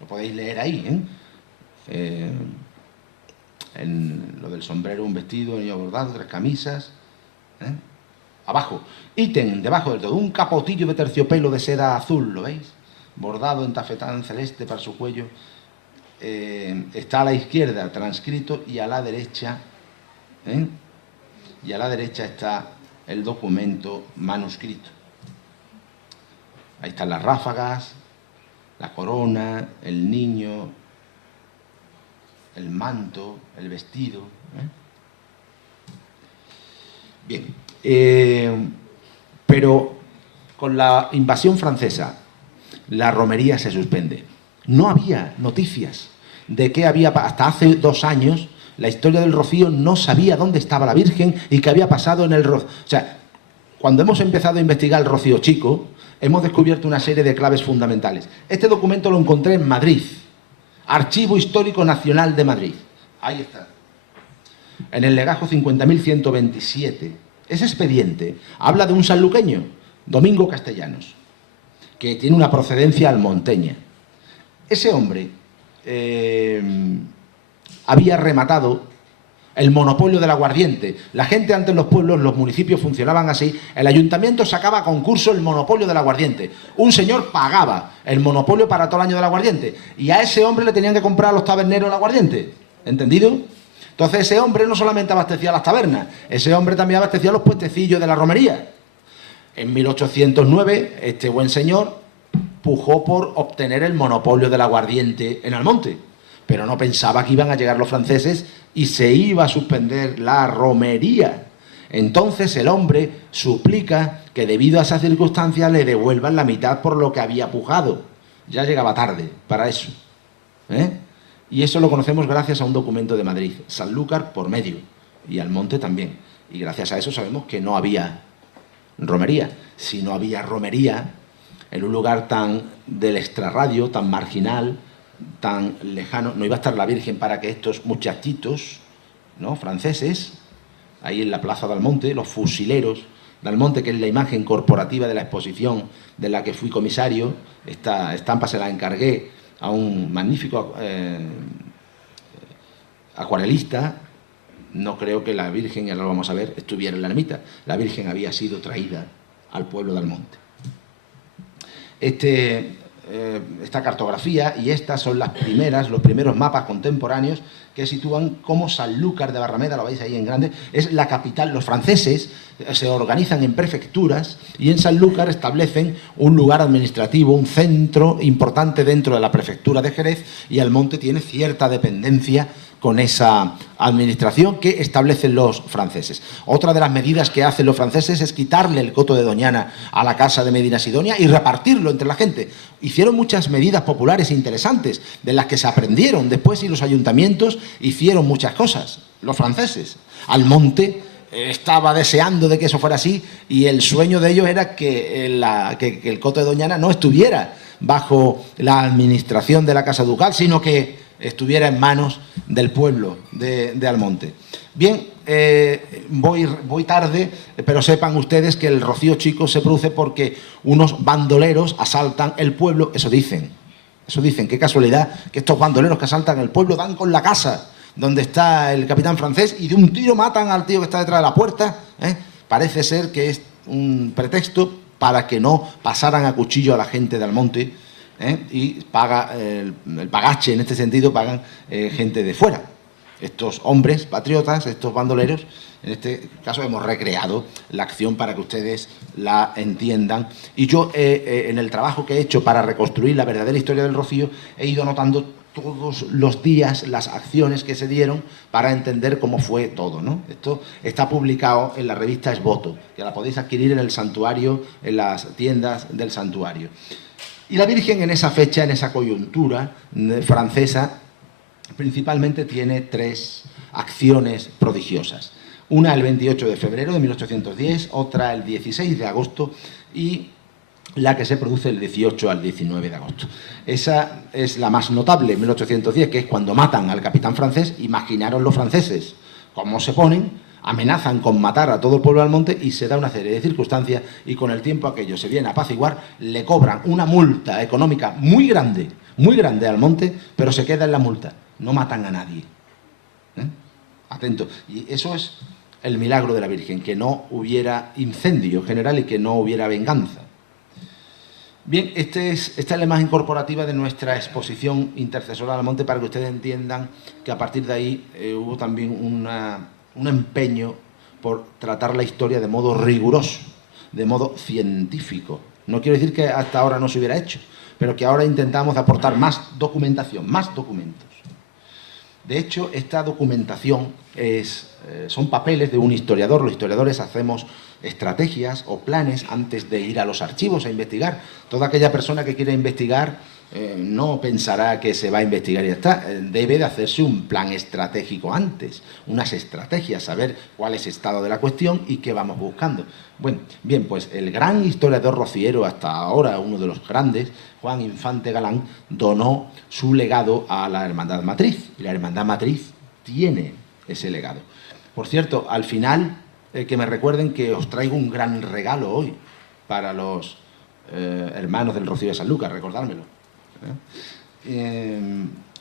Lo podéis leer ahí, en lo del sombrero, un vestido, anillo bordado, 3 camisas, abajo. Ítem, debajo del todo, un capotillo de terciopelo de seda azul, ¿lo veis? Bordado en tafetán celeste para su cuello. Está a la izquierda transcrito y a la derecha, y a la derecha está el documento manuscrito. Ahí están las ráfagas, la corona, el niño, el manto, el vestido. Bien, pero con la invasión francesa la romería se suspende. No había noticias de qué había, hasta hace 2 años, la historia del Rocío no sabía dónde estaba la Virgen y qué había pasado en el Rocío. O sea, cuando hemos empezado a investigar el Rocío Chico, hemos descubierto una serie de claves fundamentales. Este documento lo encontré en Madrid, Archivo Histórico Nacional de Madrid. Ahí está. En el legajo 50.127. Ese expediente habla de un sanluqueño, Domingo Castellanos, que tiene una procedencia almonteña. Ese hombre había rematado el monopolio del aguardiente. La gente antes en los pueblos, los municipios funcionaban así. El ayuntamiento sacaba a concurso el monopolio del aguardiente. Un señor pagaba el monopolio para todo el año del aguardiente. Y a ese hombre le tenían que comprar a los taberneros el aguardiente. ¿Entendido? Entonces ese hombre no solamente abastecía las tabernas, ese hombre también abastecía los puestecillos de la romería. En 1809, este buen señor pujó por obtener el monopolio del aguardiente en Almonte, pero no pensaba que iban a llegar los franceses y se iba a suspender la romería. Entonces el hombre suplica que debido a esas circunstancias le devuelvan la mitad por lo que había pujado. Ya llegaba tarde para eso. Y eso lo conocemos gracias a un documento de Madrid, Sanlúcar por medio, y Almonte también. Y gracias a eso sabemos que no había romería. Si no había romería en un lugar tan del extrarradio, tan marginal, tan lejano, no iba a estar la Virgen para que estos muchachitos, ¿no?, franceses, ahí en la plaza de Almonte, los fusileros de Almonte, que es la imagen corporativa de la exposición de la que fui comisario. Esta estampa se la encargué a un magnífico acuarelista. No creo que la Virgen, ya lo vamos a ver, estuviera en la ermita. La Virgen había sido traída al pueblo de Almonte. Esta cartografía y estas son los primeros mapas contemporáneos que sitúan cómo Sanlúcar de Barrameda, lo veis ahí en grande, es la capital. Los franceses se organizan en prefecturas y en Sanlúcar establecen un lugar administrativo, un centro importante dentro de la prefectura de Jerez, y Almonte tiene cierta dependencia con esa administración que establecen los franceses. Otra de las medidas que hacen los franceses es quitarle el coto de Doñana a la casa de Medina Sidonia y repartirlo entre la gente. Hicieron muchas medidas populares interesantes, de las que se aprendieron después, y los ayuntamientos hicieron muchas cosas, los franceses. Almonte estaba deseando de que eso fuera así, y el sueño de ellos era que el coto de Doñana no estuviera bajo la administración de la Casa Ducal, sino que estuviera en manos del pueblo de Almonte. Bien, voy tarde, pero sepan ustedes que el Rocío Chico se produce porque unos bandoleros asaltan el pueblo. Eso dicen, qué casualidad que estos bandoleros que asaltan el pueblo dan con la casa donde está el capitán francés y de un tiro matan al tío que está detrás de la puerta. Parece ser que es un pretexto para que no pasaran a cuchillo a la gente de Almonte. Y paga el pagache, en este sentido, pagan gente de fuera. estos hombres patriotas, estos bandoleros. En este caso hemos recreado la acción para que ustedes la entiendan. Y yo, en el trabajo que he hecho para reconstruir la verdadera historia del Rocío, he ido anotando todos los días las acciones que se dieron para entender cómo fue todo, ¿no? Esto está publicado en la revista Esvoto, que la podéis adquirir en el santuario, en las tiendas del santuario. Y la Virgen en esa fecha, en esa coyuntura francesa, principalmente tiene 3 acciones prodigiosas. Una el 28 de febrero de 1810, otra el 16 de agosto y la que se produce el 18 al 19 de agosto. Esa es la más notable, en 1810, que es cuando matan al capitán francés. Imaginaros los franceses cómo se ponen, amenazan con matar a todo el pueblo del monte y se da una serie de circunstancias y con el tiempo aquello se viene a apaciguar, le cobran una multa económica muy grande al monte, pero se queda en la multa, no matan a nadie. Atento. Y eso es el milagro de la Virgen, que no hubiera incendio general y que no hubiera venganza. Bien, esta es la imagen corporativa de nuestra exposición intercesora al monte, para que ustedes entiendan que a partir de ahí hubo también un empeño por tratar la historia de modo riguroso, de modo científico. No quiero decir que hasta ahora no se hubiera hecho, pero que ahora intentamos aportar más documentación, más documentos. De hecho, esta documentación son papeles de un historiador. Los historiadores hacemos estrategias o planes antes de ir a los archivos a investigar. Toda aquella persona que quiera investigar no pensará que se va a investigar y ya está. Debe de hacerse un plan estratégico antes, unas estrategias, saber cuál es el estado de la cuestión y qué vamos buscando. Bueno, bien, pues el gran historiador rociero, hasta ahora uno de los grandes, Juan Infante Galán, donó su legado a la Hermandad Matriz. Y la Hermandad Matriz tiene ese legado. Por cierto, al final, que me recuerden que os traigo un gran regalo hoy para los hermanos del Rocío de San Lucas, recordármelo.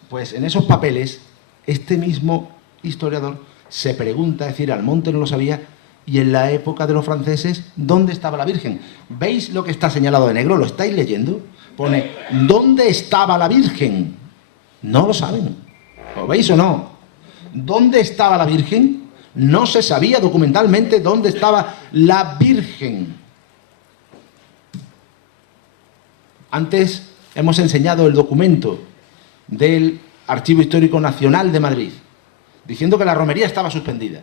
Pues en esos papeles, este mismo historiador se pregunta, es decir, Almonte no lo sabía, y en la época de los franceses, ¿dónde estaba la Virgen? ¿Veis lo que está señalado de negro? ¿Lo estáis leyendo? Pone, ¿dónde estaba la Virgen? No lo saben. ¿Lo veis o no? ¿Dónde estaba la Virgen? No se sabía documentalmente dónde estaba la Virgen. Antes hemos enseñado el documento del Archivo Histórico Nacional de Madrid, diciendo que la romería estaba suspendida.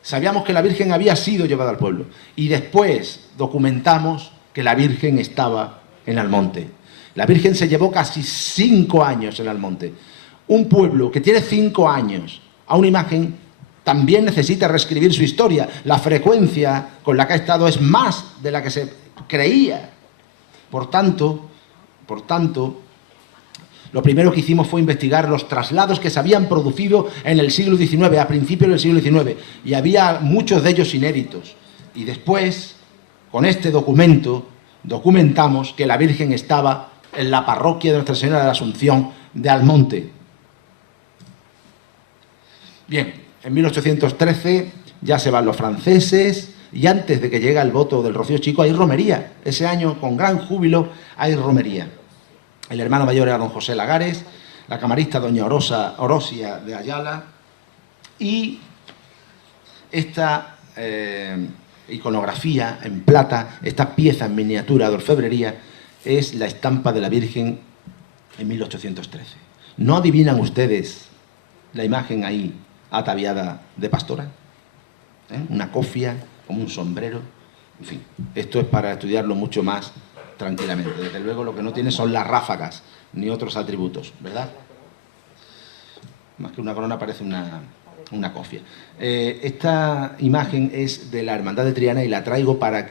Sabíamos que la Virgen había sido llevada al pueblo. Y después documentamos que la Virgen estaba en Almonte. La Virgen se llevó casi 5 años en Almonte. Un pueblo que tiene 5 años a una imagen también necesita reescribir su historia. La frecuencia con la que ha estado es más de la que se creía. Por tanto, lo primero que hicimos fue investigar los traslados que se habían producido en el siglo XIX, a principios del siglo XIX, y había muchos de ellos inéditos. Y después, con este documento, documentamos que la Virgen estaba en la parroquia de Nuestra Señora de la Asunción de Almonte. Bien, en 1813 ya se van los franceses, y antes de que llegue el voto del Rocío Chico hay romería. Ese año, con gran júbilo, hay romería. El hermano mayor era don José Lagares, la camarista doña Orosia de Ayala, y esta iconografía en plata, esta pieza en miniatura de orfebrería, es la estampa de la Virgen en 1813. ¿No adivinan ustedes la imagen ahí ataviada de pastora? Una cofia, como un sombrero, en fin, esto es para estudiarlo mucho más tranquilamente. Desde luego lo que no tiene son las ráfagas ni otros atributos, ¿verdad? Más que una corona parece una cofia. Esta imagen es de la Hermandad de Triana y la traigo para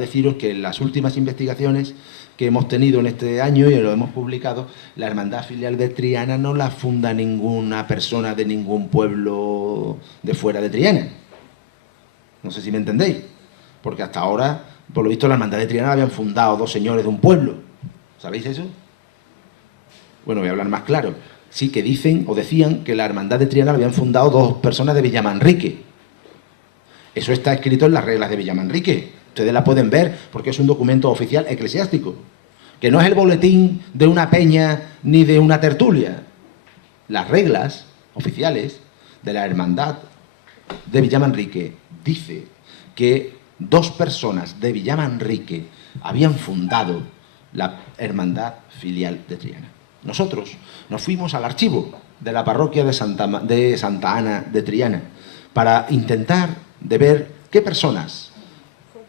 deciros que en las últimas investigaciones que hemos tenido en este año y lo hemos publicado, la Hermandad Filial de Triana no la funda ninguna persona de ningún pueblo de fuera de Triana. No sé si me entendéis, porque hasta ahora, por lo visto, la Hermandad de Triana la habían fundado 2 señores de un pueblo. ¿Sabéis eso? Bueno, voy a hablar más claro. Sí, que dicen o decían que la Hermandad de Triana la habían fundado 2 personas de Villamanrique. Eso está escrito en las reglas de Villamanrique. Ustedes la pueden ver porque es un documento oficial eclesiástico, que no es el boletín de una peña ni de una tertulia. Las reglas oficiales de la Hermandad de Villamanrique dice que 2 personas de Villamanrique habían fundado la Hermandad Filial de Triana. Nosotros nos fuimos al archivo de la parroquia de Santa Ana de Triana para intentar de ver qué personas.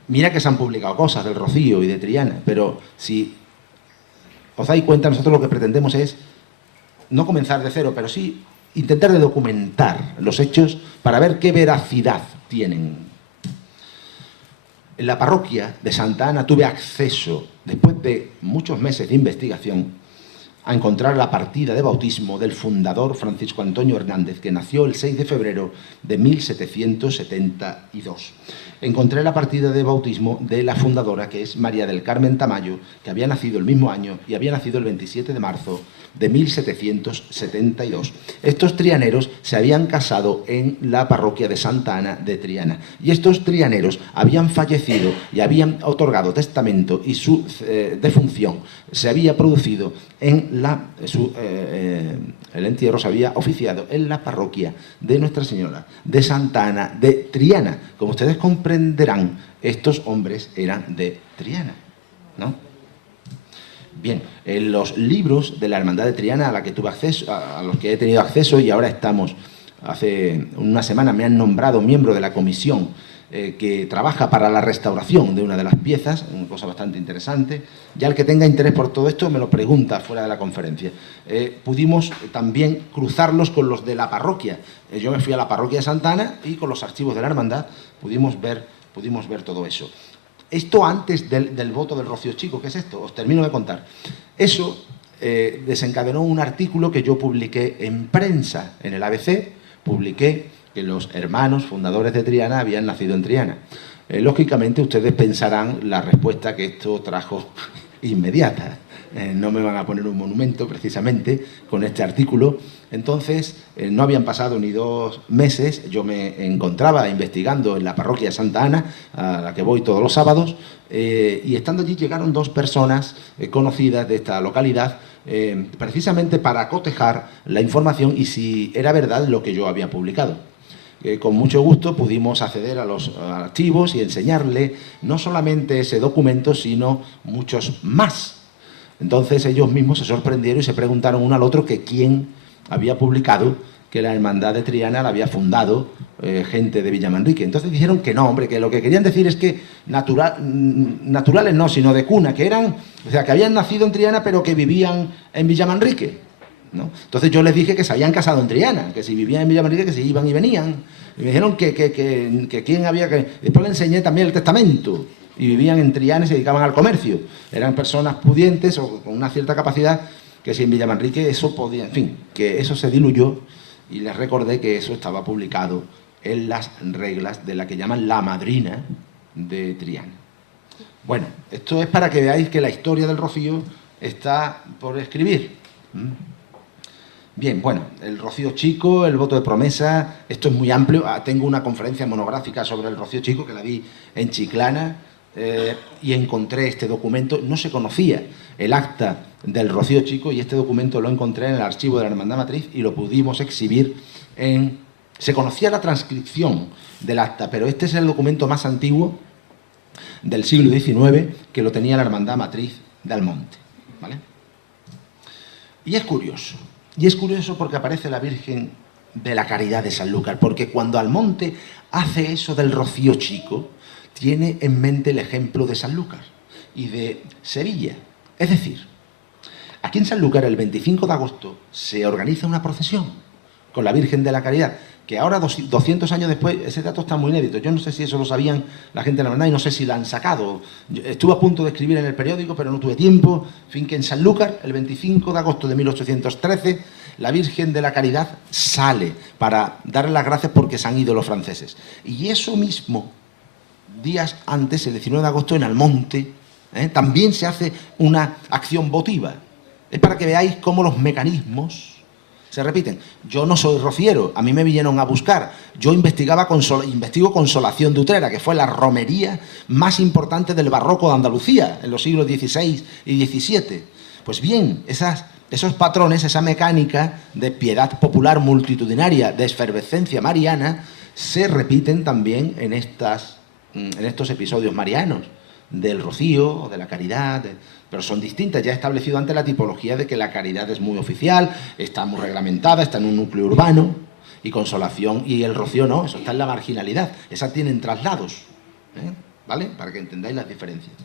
Mira que se han publicado cosas del Rocío y de Triana, pero si os dais cuenta, nosotros lo que pretendemos es no comenzar de cero, pero sí intentar de documentar los hechos para ver qué veracidad tienen. En la parroquia de Santa Ana tuve acceso, después de muchos meses de investigación, a encontrar la partida de bautismo del fundador Francisco Antonio Hernández, que nació el 6 de febrero de 1772. Encontré la partida de bautismo de la fundadora, que es María del Carmen Tamayo, que había nacido el mismo año y había nacido el 27 de marzo de 1772. Estos trianeros se habían casado en la parroquia de Santa Ana de Triana, y estos trianeros habían fallecido y habían otorgado testamento, y su defunción se había producido en el entierro se había oficiado en la parroquia de Nuestra Señora de Santa Ana de Triana. Como ustedes comprenderán, estos hombres eran de Triana, ¿no? Bien, en los libros de la Hermandad de Triana a los que he tenido acceso, y ahora estamos, hace una semana me han nombrado miembro de la comisión que trabaja para la restauración de una de las piezas, una cosa bastante interesante. Ya el que tenga interés por todo esto me lo pregunta fuera de la conferencia. Pudimos también cruzarlos con los de la parroquia. Yo me fui a la parroquia de Santa Ana y con los archivos de la hermandad pudimos ver todo eso. Esto antes del voto del Rocío Chico, ¿qué es esto? Os termino de contar. Eso desencadenó un artículo que yo publiqué en prensa, en el ABC, publiqué que los hermanos fundadores de Triana habían nacido en Triana. Lógicamente ustedes pensarán la respuesta que esto trajo inmediata. No me van a poner un monumento precisamente con este artículo. Entonces, no habían pasado ni 2 meses, yo me encontraba investigando en la parroquia de Santa Ana, a la que voy todos los sábados, y estando allí llegaron 2 personas conocidas de esta localidad, precisamente para cotejar la información y si era verdad lo que yo había publicado. Con mucho gusto pudimos acceder a los archivos y enseñarle no solamente ese documento, sino muchos más. Entonces ellos mismos se sorprendieron y se preguntaron uno al otro que quién había publicado que la Hermandad de Triana la había fundado gente de Villamanrique. Entonces dijeron que no, hombre, que lo que querían decir es que naturales no, sino de cuna, que eran, o sea, que habían nacido en Triana pero que vivían en Villamanrique, ¿no? Entonces yo les dije que se habían casado en Triana, que si vivían en Villamanrique, que se iban y venían. Y me dijeron que quién había que... Después le enseñé también el testamento. Y vivían en Triana y se dedicaban al comercio. Eran personas pudientes o con una cierta capacidad, que si en Villamanrique eso podía... En fin, que eso se diluyó, y les recordé que eso estaba publicado en las reglas de la que llaman la madrina de Triana. Bueno, esto es para que veáis que la historia del Rocío está por escribir. Bien, bueno, el Rocío Chico, el voto de promesa, esto es muy amplio. Tengo una conferencia monográfica sobre el Rocío Chico que la di en Chiclana, y encontré este documento. No se conocía el acta del Rocío Chico y este documento lo encontré en el archivo de la Hermandad Matriz y lo pudimos exhibir en... Se conocía la transcripción del acta, pero este es el documento más antiguo del siglo XIX que lo tenía la Hermandad Matriz de Almonte, ¿vale? Y es curioso porque aparece la Virgen de la Caridad de Sanlúcar, porque cuando Almonte hace eso del Rocío Chico, tiene en mente el ejemplo de Sanlúcar y de Sevilla. Es decir, aquí en Sanlúcar el 25 de agosto se organiza una procesión con la Virgen de la Caridad, que ahora, 200 años después, ese dato está muy inédito. Yo no sé si eso lo sabían la gente de la hermandad y no sé si la han sacado. Estuve a punto de escribir en el periódico, pero no tuve tiempo. En fin, que en Sanlúcar, el 25 de agosto de 1813, la Virgen de la Caridad sale para darle las gracias porque se han ido los franceses. Y eso mismo, días antes, el 19 de agosto, en Almonte, también se hace una acción votiva. Es para que veáis cómo los mecanismos se repiten. Yo no soy rociero, a mí me vinieron a buscar. Yo investigo Consolación de Utrera, que fue la romería más importante del barroco de Andalucía en los siglos XVI y XVII. Pues bien, Esos patrones, esa mecánica de piedad popular multitudinaria, de efervescencia mariana, se repiten también en estos episodios marianos, del rocío, de la caridad, pero son distintas. Ya he establecido antes la tipología de que la caridad es muy oficial, está muy reglamentada, está en un núcleo urbano, y consolación y el rocío no, eso está en la marginalidad, esas tienen traslados, ¿vale? Para que entendáis las diferencias.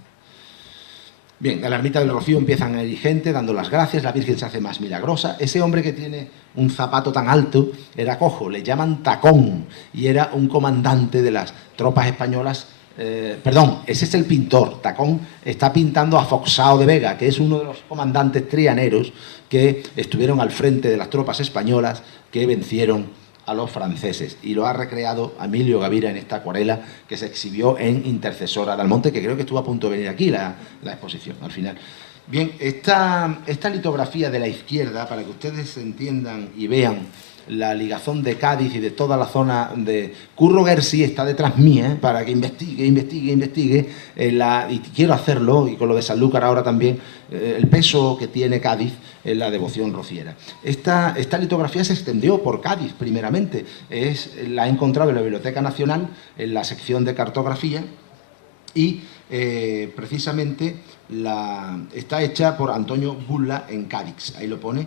Bien, en la ermita del Rocío empiezan a ir gente dando las gracias, la Virgen se hace más milagrosa. Ese hombre que tiene un zapato tan alto era cojo, le llaman Tacón, y era un comandante de las tropas españolas. Perdón, ese es el pintor. Tacón está pintando a Foxao de Vega, que es uno de los comandantes trianeros que estuvieron al frente de las tropas españolas que vencieron a los franceses, y lo ha recreado Emilio Gavira en esta acuarela que se exhibió en Intercesora de Almonte, que creo que estuvo a punto de venir aquí la exposición al final. Bien, esta litografía de la izquierda, para que ustedes entiendan y vean la ligazón de Cádiz y de toda la zona de... Curro Gersi está detrás mía, para que investigue, y quiero hacerlo, y con lo de Sanlúcar ahora también, el peso que tiene Cádiz en la devoción rociera. Esta litografía se extendió por Cádiz primeramente, la he encontrado en la Biblioteca Nacional, en la sección de cartografía, y precisamente está hecha por Antonio Bulla en Cádiz, ahí lo pone,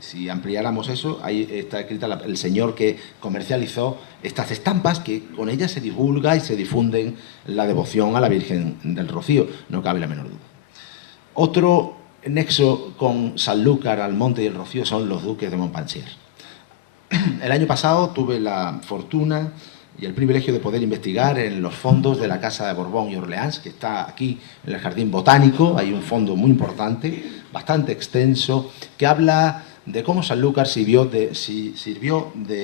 si ampliáramos eso, ahí está escrita el señor que comercializó estas estampas, que con ellas se divulga y se difunden la devoción a la Virgen del Rocío, no cabe la menor duda. Otro nexo con Sanlúcar, Almonte y el Rocío son los duques de Montpensier. El año pasado tuve la fortuna y el privilegio de poder investigar en los fondos de la Casa de Borbón y Orleans, que está aquí en el Jardín Botánico. Hay un fondo muy importante, bastante extenso, que habla de cómo Sanlúcar sirvió de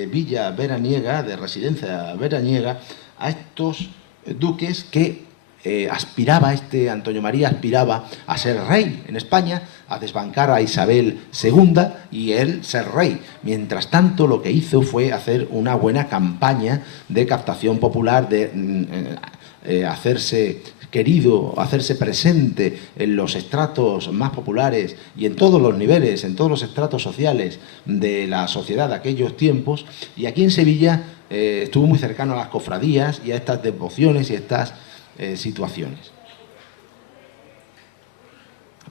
villa veraniega, de residencia veraniega, a estos duques que Antonio María aspiraba a ser rey en España, a desbancar a Isabel II y él ser rey. Mientras tanto, lo que hizo fue hacer una buena campaña de captación popular, de hacerse querido, hacerse presente en los estratos más populares y en todos los niveles, en todos los estratos sociales de la sociedad de aquellos tiempos. Y aquí en Sevilla estuvo muy cercano a las cofradías y a estas devociones y a estas situaciones.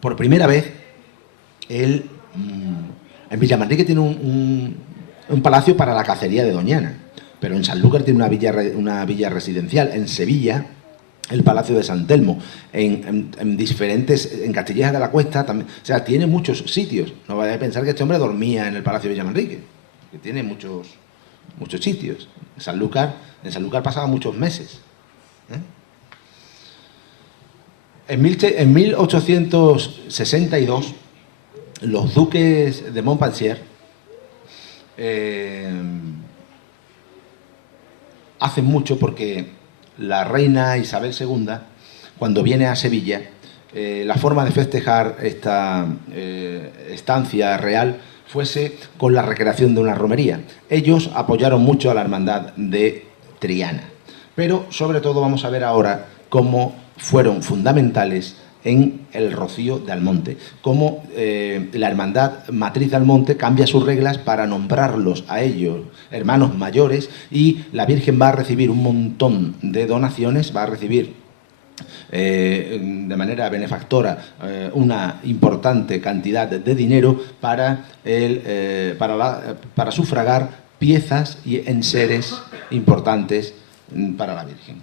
Por primera vez, él en Villamanrique tiene un palacio para la cacería de Doñana, pero en Sanlúcar tiene una villa residencial. En Sevilla, el Palacio de San Telmo, en Castilleja de la Cuesta también. O sea, tiene muchos sitios. No vayáis a pensar que este hombre dormía en el Palacio de Villamanrique, que tiene muchos sitios. En Sanlúcar pasaba muchos meses. En 1862, los duques de Montpensier hacen mucho porque la reina Isabel II, cuando viene a Sevilla, la forma de festejar esta estancia real fuese con la recreación de una romería. Ellos apoyaron mucho a la hermandad de Triana, pero sobre todo vamos a ver ahora cómo fueron fundamentales en el Rocío de Almonte, cómo la hermandad matriz de Almonte cambia sus reglas para nombrarlos a ellos hermanos mayores, y la Virgen va a recibir un montón de donaciones, va a recibir de manera benefactora una importante cantidad de dinero para sufragar piezas y enseres importantes para la Virgen.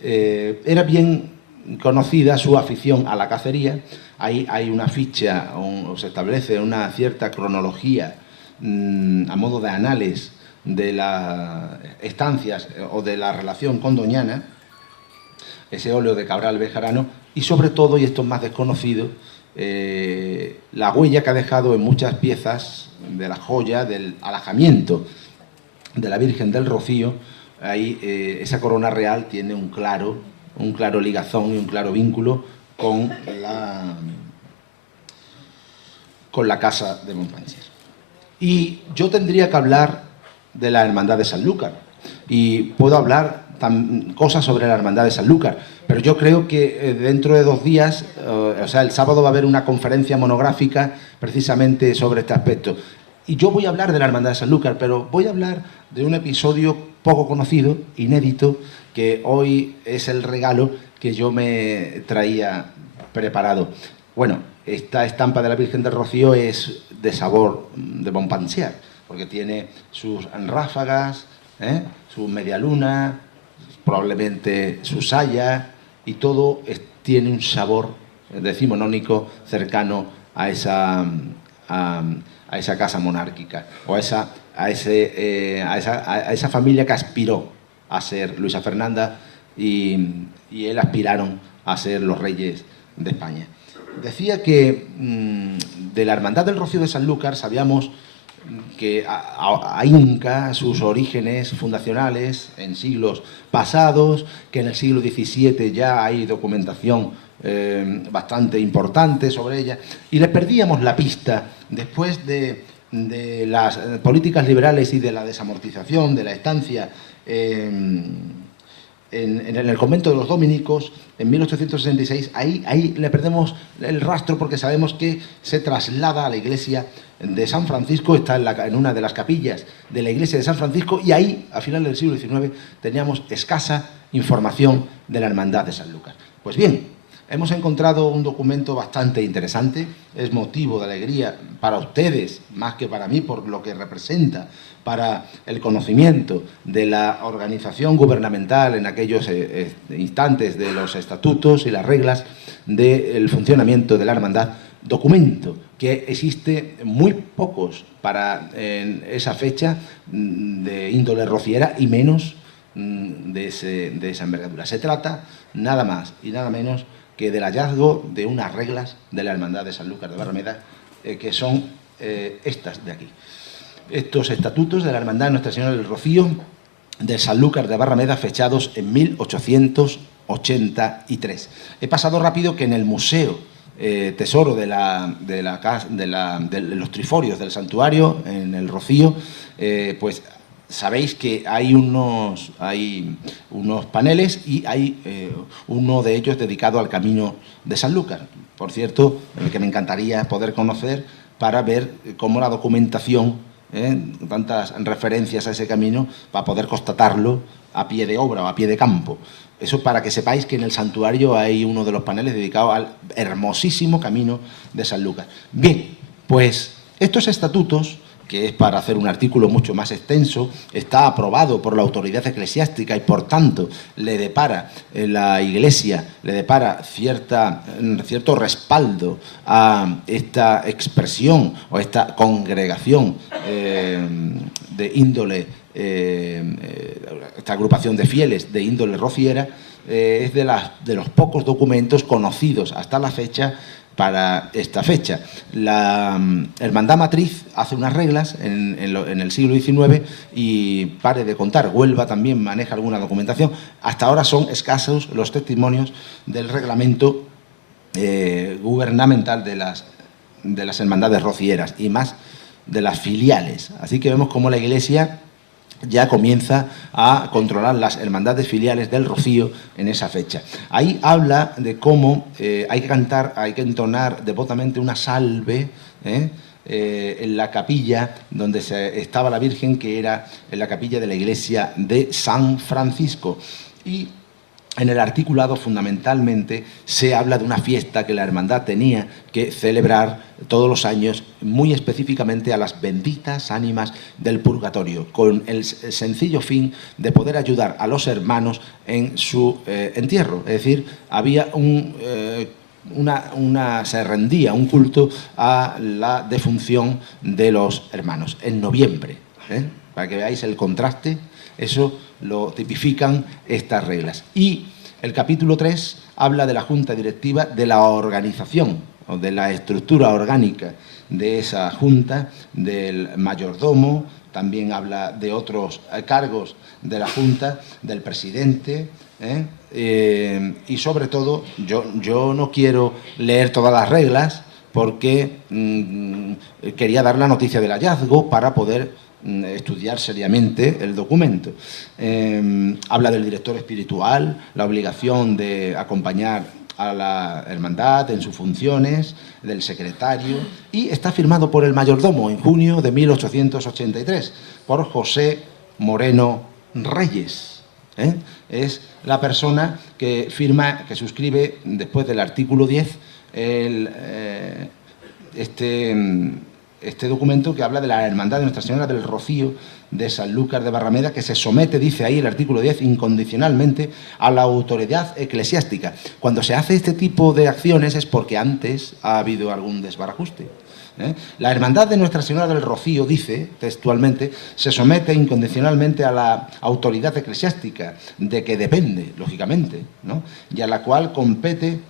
Era bien conocida su afición a la cacería. Hay una ficha, o se establece una cierta cronología a modo de anales de las estancias o de la relación con Doñana, ese óleo de Cabral Bejarano, y sobre todo, y esto es más desconocido, la huella que ha dejado en muchas piezas de la joya del alajamiento de la Virgen del Rocío. Ahí esa corona real tiene un claro ligazón y un claro vínculo con la casa de Montpensier. Y yo tendría que hablar de la hermandad de Sanlúcar, y puedo hablar cosas sobre la Hermandad de Sanlúcar, pero yo creo que dentro de 2 días, o sea, el sábado va a haber una conferencia monográfica precisamente sobre este aspecto. Y yo voy a hablar de la Hermandad de Sanlúcar, pero voy a hablar de un episodio poco conocido, inédito, que hoy es el regalo que yo me traía preparado. Bueno, esta estampa de la Virgen del Rocío es de sabor de bon pensier, porque tiene sus ráfagas, su media luna, probablemente su saya, y todo tiene un sabor decimonónico cercano a esa casa monárquica, o a esa familia que aspiró a ser Luisa Fernanda y él aspiraron a ser los reyes de España. Decía que de la Hermandad del Rocío de Sanlúcar sabíamos que ahínca sus orígenes fundacionales en siglos pasados, que en el siglo XVII ya hay documentación bastante importante sobre ella, y le perdíamos la pista después de las políticas liberales y de la desamortización, de la estancia en el convento de los dominicos en 1866. Ahí le perdemos el rastro, porque sabemos que se traslada a la iglesia de San Francisco, está en una de las capillas de la iglesia de San Francisco, y ahí, a finales del siglo XIX, teníamos escasa información de la Hermandad de Sanlúcar. Pues bien, hemos encontrado un documento bastante interesante, es motivo de alegría para ustedes, más que para mí, por lo que representa para el conocimiento de la organización gubernamental en aquellos instantes de los estatutos y las reglas del funcionamiento de la hermandad, documento que existe muy pocos para esa fecha de índole rociera y menos de esa envergadura. Se trata nada más y nada menos que del hallazgo de unas reglas de la Hermandad de Sanlúcar de Barrameda, que son estas de aquí. Estos estatutos de la Hermandad de Nuestra Señora del Rocío de Sanlúcar de Barrameda, fechados en 1883. He pasado rápido que en el Museo Tesoro de los Triforios del Santuario, en el Rocío, pues sabéis que hay unos paneles, y hay uno de ellos dedicado al Camino de Sanlúcar. Por cierto, que me encantaría poder conocer para ver cómo la documentación, tantas referencias a ese camino, para poder constatarlo a pie de obra o a pie de campo. Eso para que sepáis que en el santuario hay uno de los paneles dedicado al hermosísimo Camino de Sanlúcar. Bien, pues estos estatutos, que es para hacer un artículo mucho más extenso, está aprobado por la autoridad eclesiástica y, por tanto, le depara la Iglesia, le depara cierto respaldo a esta expresión o esta congregación de índole, esta agrupación de fieles de índole rociera. Es de los pocos documentos conocidos hasta la fecha para esta fecha. La Hermandad Matriz hace unas reglas en el siglo XIX y, pare de contar, Huelva también maneja alguna documentación. Hasta ahora son escasos los testimonios del reglamento gubernamental de las hermandades rocieras, y más de las filiales. Así que vemos cómo la Iglesia ya comienza a controlar las hermandades filiales del Rocío en esa fecha. Ahí habla de cómo hay que cantar, hay que entonar devotamente una salve en la capilla donde estaba la Virgen, que era en la capilla de la iglesia de San Francisco. Y en el articulado, fundamentalmente, se habla de una fiesta que la hermandad tenía que celebrar todos los años, muy específicamente a las benditas ánimas del purgatorio, con el sencillo fin de poder ayudar a los hermanos en su entierro. Es decir, había se rendía un culto a la defunción de los hermanos en noviembre, para que veáis el contraste. Eso lo tipifican estas reglas. Y el capítulo 3 habla de la junta directiva, de la organización o de la estructura orgánica de esa junta, del mayordomo. También habla de otros cargos de la junta, del presidente, y sobre todo, yo no quiero leer todas las reglas, porque quería dar la noticia del hallazgo para poder estudiar seriamente el documento. Habla del director espiritual, la obligación de acompañar a la hermandad en sus funciones, del secretario, y está firmado por el mayordomo en junio de 1883, por José Moreno Reyes. Es la persona que firma, que suscribe después del artículo 10 este documento que habla de la Hermandad de Nuestra Señora del Rocío de Sanlúcar de Barrameda, que se somete, dice ahí el artículo 10, incondicionalmente a la autoridad eclesiástica. Cuando se hace este tipo de acciones es porque antes ha habido algún desbarajuste. La Hermandad de Nuestra Señora del Rocío, dice textualmente, se somete incondicionalmente a la autoridad eclesiástica, de que depende, lógicamente, ¿no? Y a la cual compete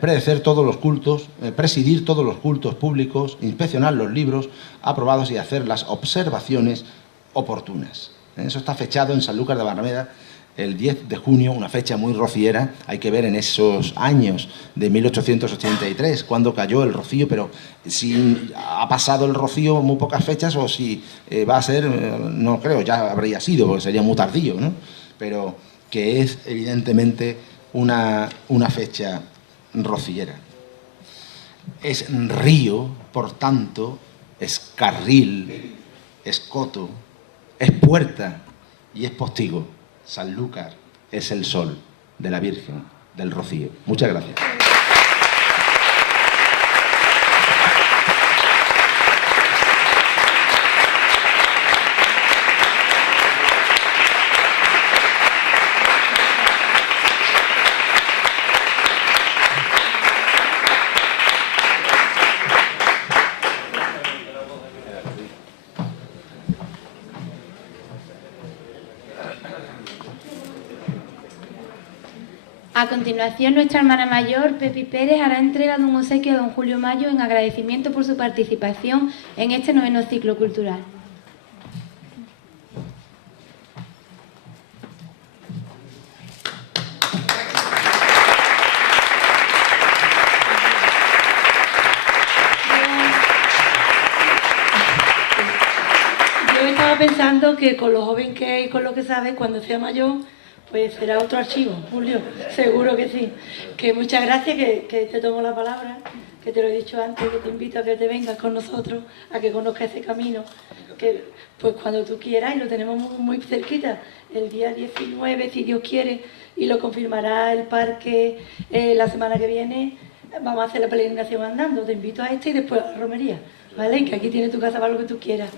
presidir todos los cultos públicos, inspeccionar los libros aprobados y hacer las observaciones oportunas. Eso está fechado en Sanlúcar de Barrameda el 10 de junio, una fecha muy rociera. Hay que ver en esos años de 1883, cuando cayó el rocío, pero si ha pasado el rocío muy pocas fechas, o si va a ser, no creo, ya habría sido, porque sería muy tardío, ¿no? Pero que es evidentemente una fecha rociera. Es río, por tanto, es carril, es coto, es puerta y es postigo. Sanlúcar es el sol de la Virgen del Rocío. Muchas gracias. A continuación, nuestra hermana mayor, Pepi Pérez, hará entrega de un obsequio a don Julio Mayo en agradecimiento por su participación en este 9º ciclo cultural. Yo estaba pensando que con lo joven que es y con lo que sabe, cuando sea mayor, pues será otro archivo, Julio, seguro que sí. Que muchas gracias, que te tomo la palabra, que te lo he dicho antes, que te invito a que te vengas con nosotros, a que conozcas ese camino, que pues cuando tú quieras, y lo tenemos muy cerquita, el día 19, si Dios quiere, y lo confirmará el parque la semana que viene, vamos a hacer la peregrinación andando. Te invito a este y después a la romería, ¿vale? Que aquí tienes tu casa para lo que tú quieras.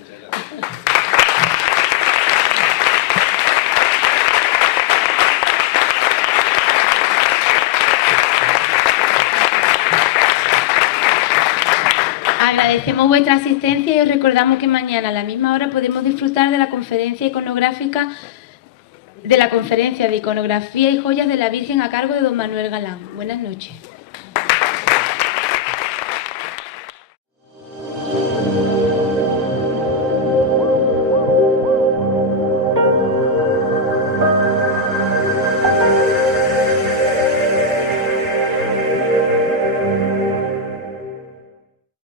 Agradecemos vuestra asistencia y os recordamos que mañana a la misma hora podemos disfrutar de la conferencia iconográfica, de la conferencia de iconografía y joyas de la Virgen a cargo de don Manuel Galán. Buenas noches.